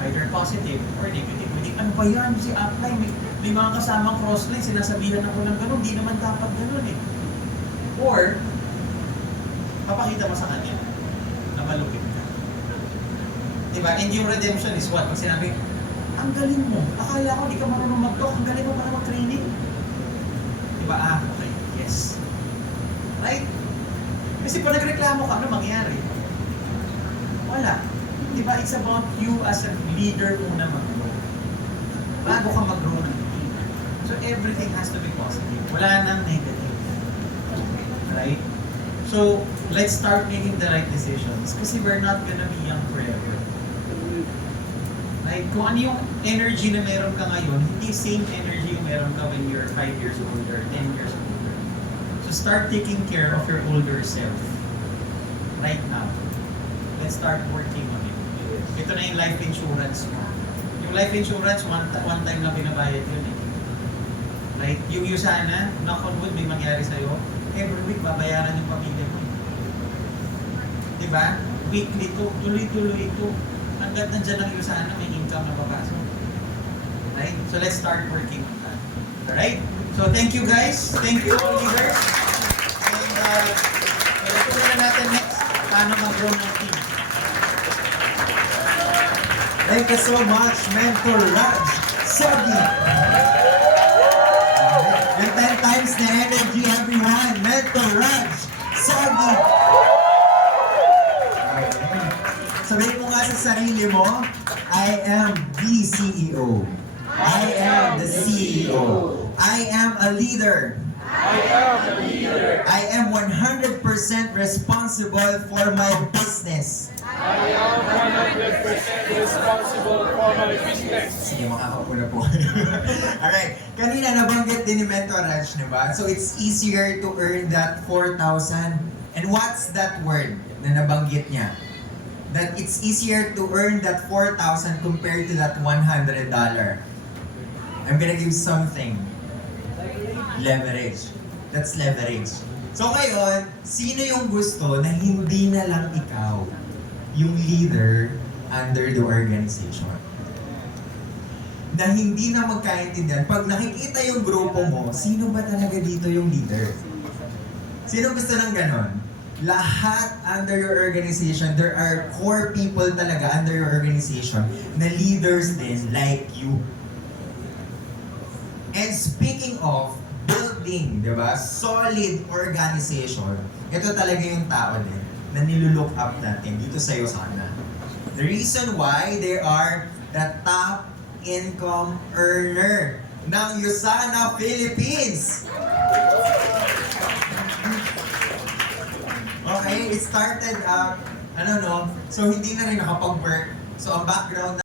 Either positive or negative. Ano ba yan? Si upline, may mga kasamang crossline, sinasabihan ako ng gano'n, di naman dapat gano'n eh. Or, papakita mo sa kanya na malupit ka. Diba? And yung redemption is what? Pag sinabi, ang galing mo, akala ko di ka marunong mag-talk, ang galing mo para mag-training. Diba? Okay, yes. Right? Kasi pag nagreklamo ka, ano mangyayari? Wala. Diba? It's about you as a leader muna mag-grow. Bago ka mag-grow ng team. So everything has to be positive. Wala nang negative. Right? So, let's start making the right decisions kasi we're not gonna be young forever. Like, kung ano yung energy na meron ka ngayon, hindi same energy yung meron ka when you're 5 years older, 10 years older. So, start taking care of your older self right now. Let's start working on it. Ito na yung life insurance mo. Yung life insurance, one time lang binabayad yun eh. Right? Yung Usana, knock on wood, may mangyari sa'yo, every week babayaran yung pamilya mo. Diba? Weekly to, tuloy-tuloy to. Hanggat nandyan lang Usana, may income na papasok. Right? So let's start working on that. Alright? So thank you guys. Thank you all leaders. And ito na natin next, paano mag-grow ng team. Thank you so much, Mentor Raj Sagi. Yung 10 times the energy, everyone. Mentor Raj Sagi. Sabihin mo nga sa sarili mo, I am the CEO. I am the CEO. I am a leader. I am 100% responsible for my business. I am 100% responsible for my business. Sige, makakaupo na po. Alright, kanina nabanggit din ni Mentor Raj, diba? So it's easier to earn that 4,000. And what's that word na nabanggit niya? That it's easier to earn that 4,000 compared to that $100. I'm gonna give something. Leverage. That's leverage. So ngayon, sino yung gusto na hindi na lang ikaw yung leader under the organization? Na hindi na magkaintindihan. Pag nakikita yung grupo mo, sino ba talaga dito yung leader? Sino gusto ng ganon? Lahat under your organization, there are core people talaga under your organization na leaders din like you. And speaking of building, di ba? Solid organization. Ito talaga yung tao din na nilulook up natin dito sa Usana. The reason why they are the top income earner ng Usana Philippines. Okay, it started, so hindi na rin nakapag-work. So ang background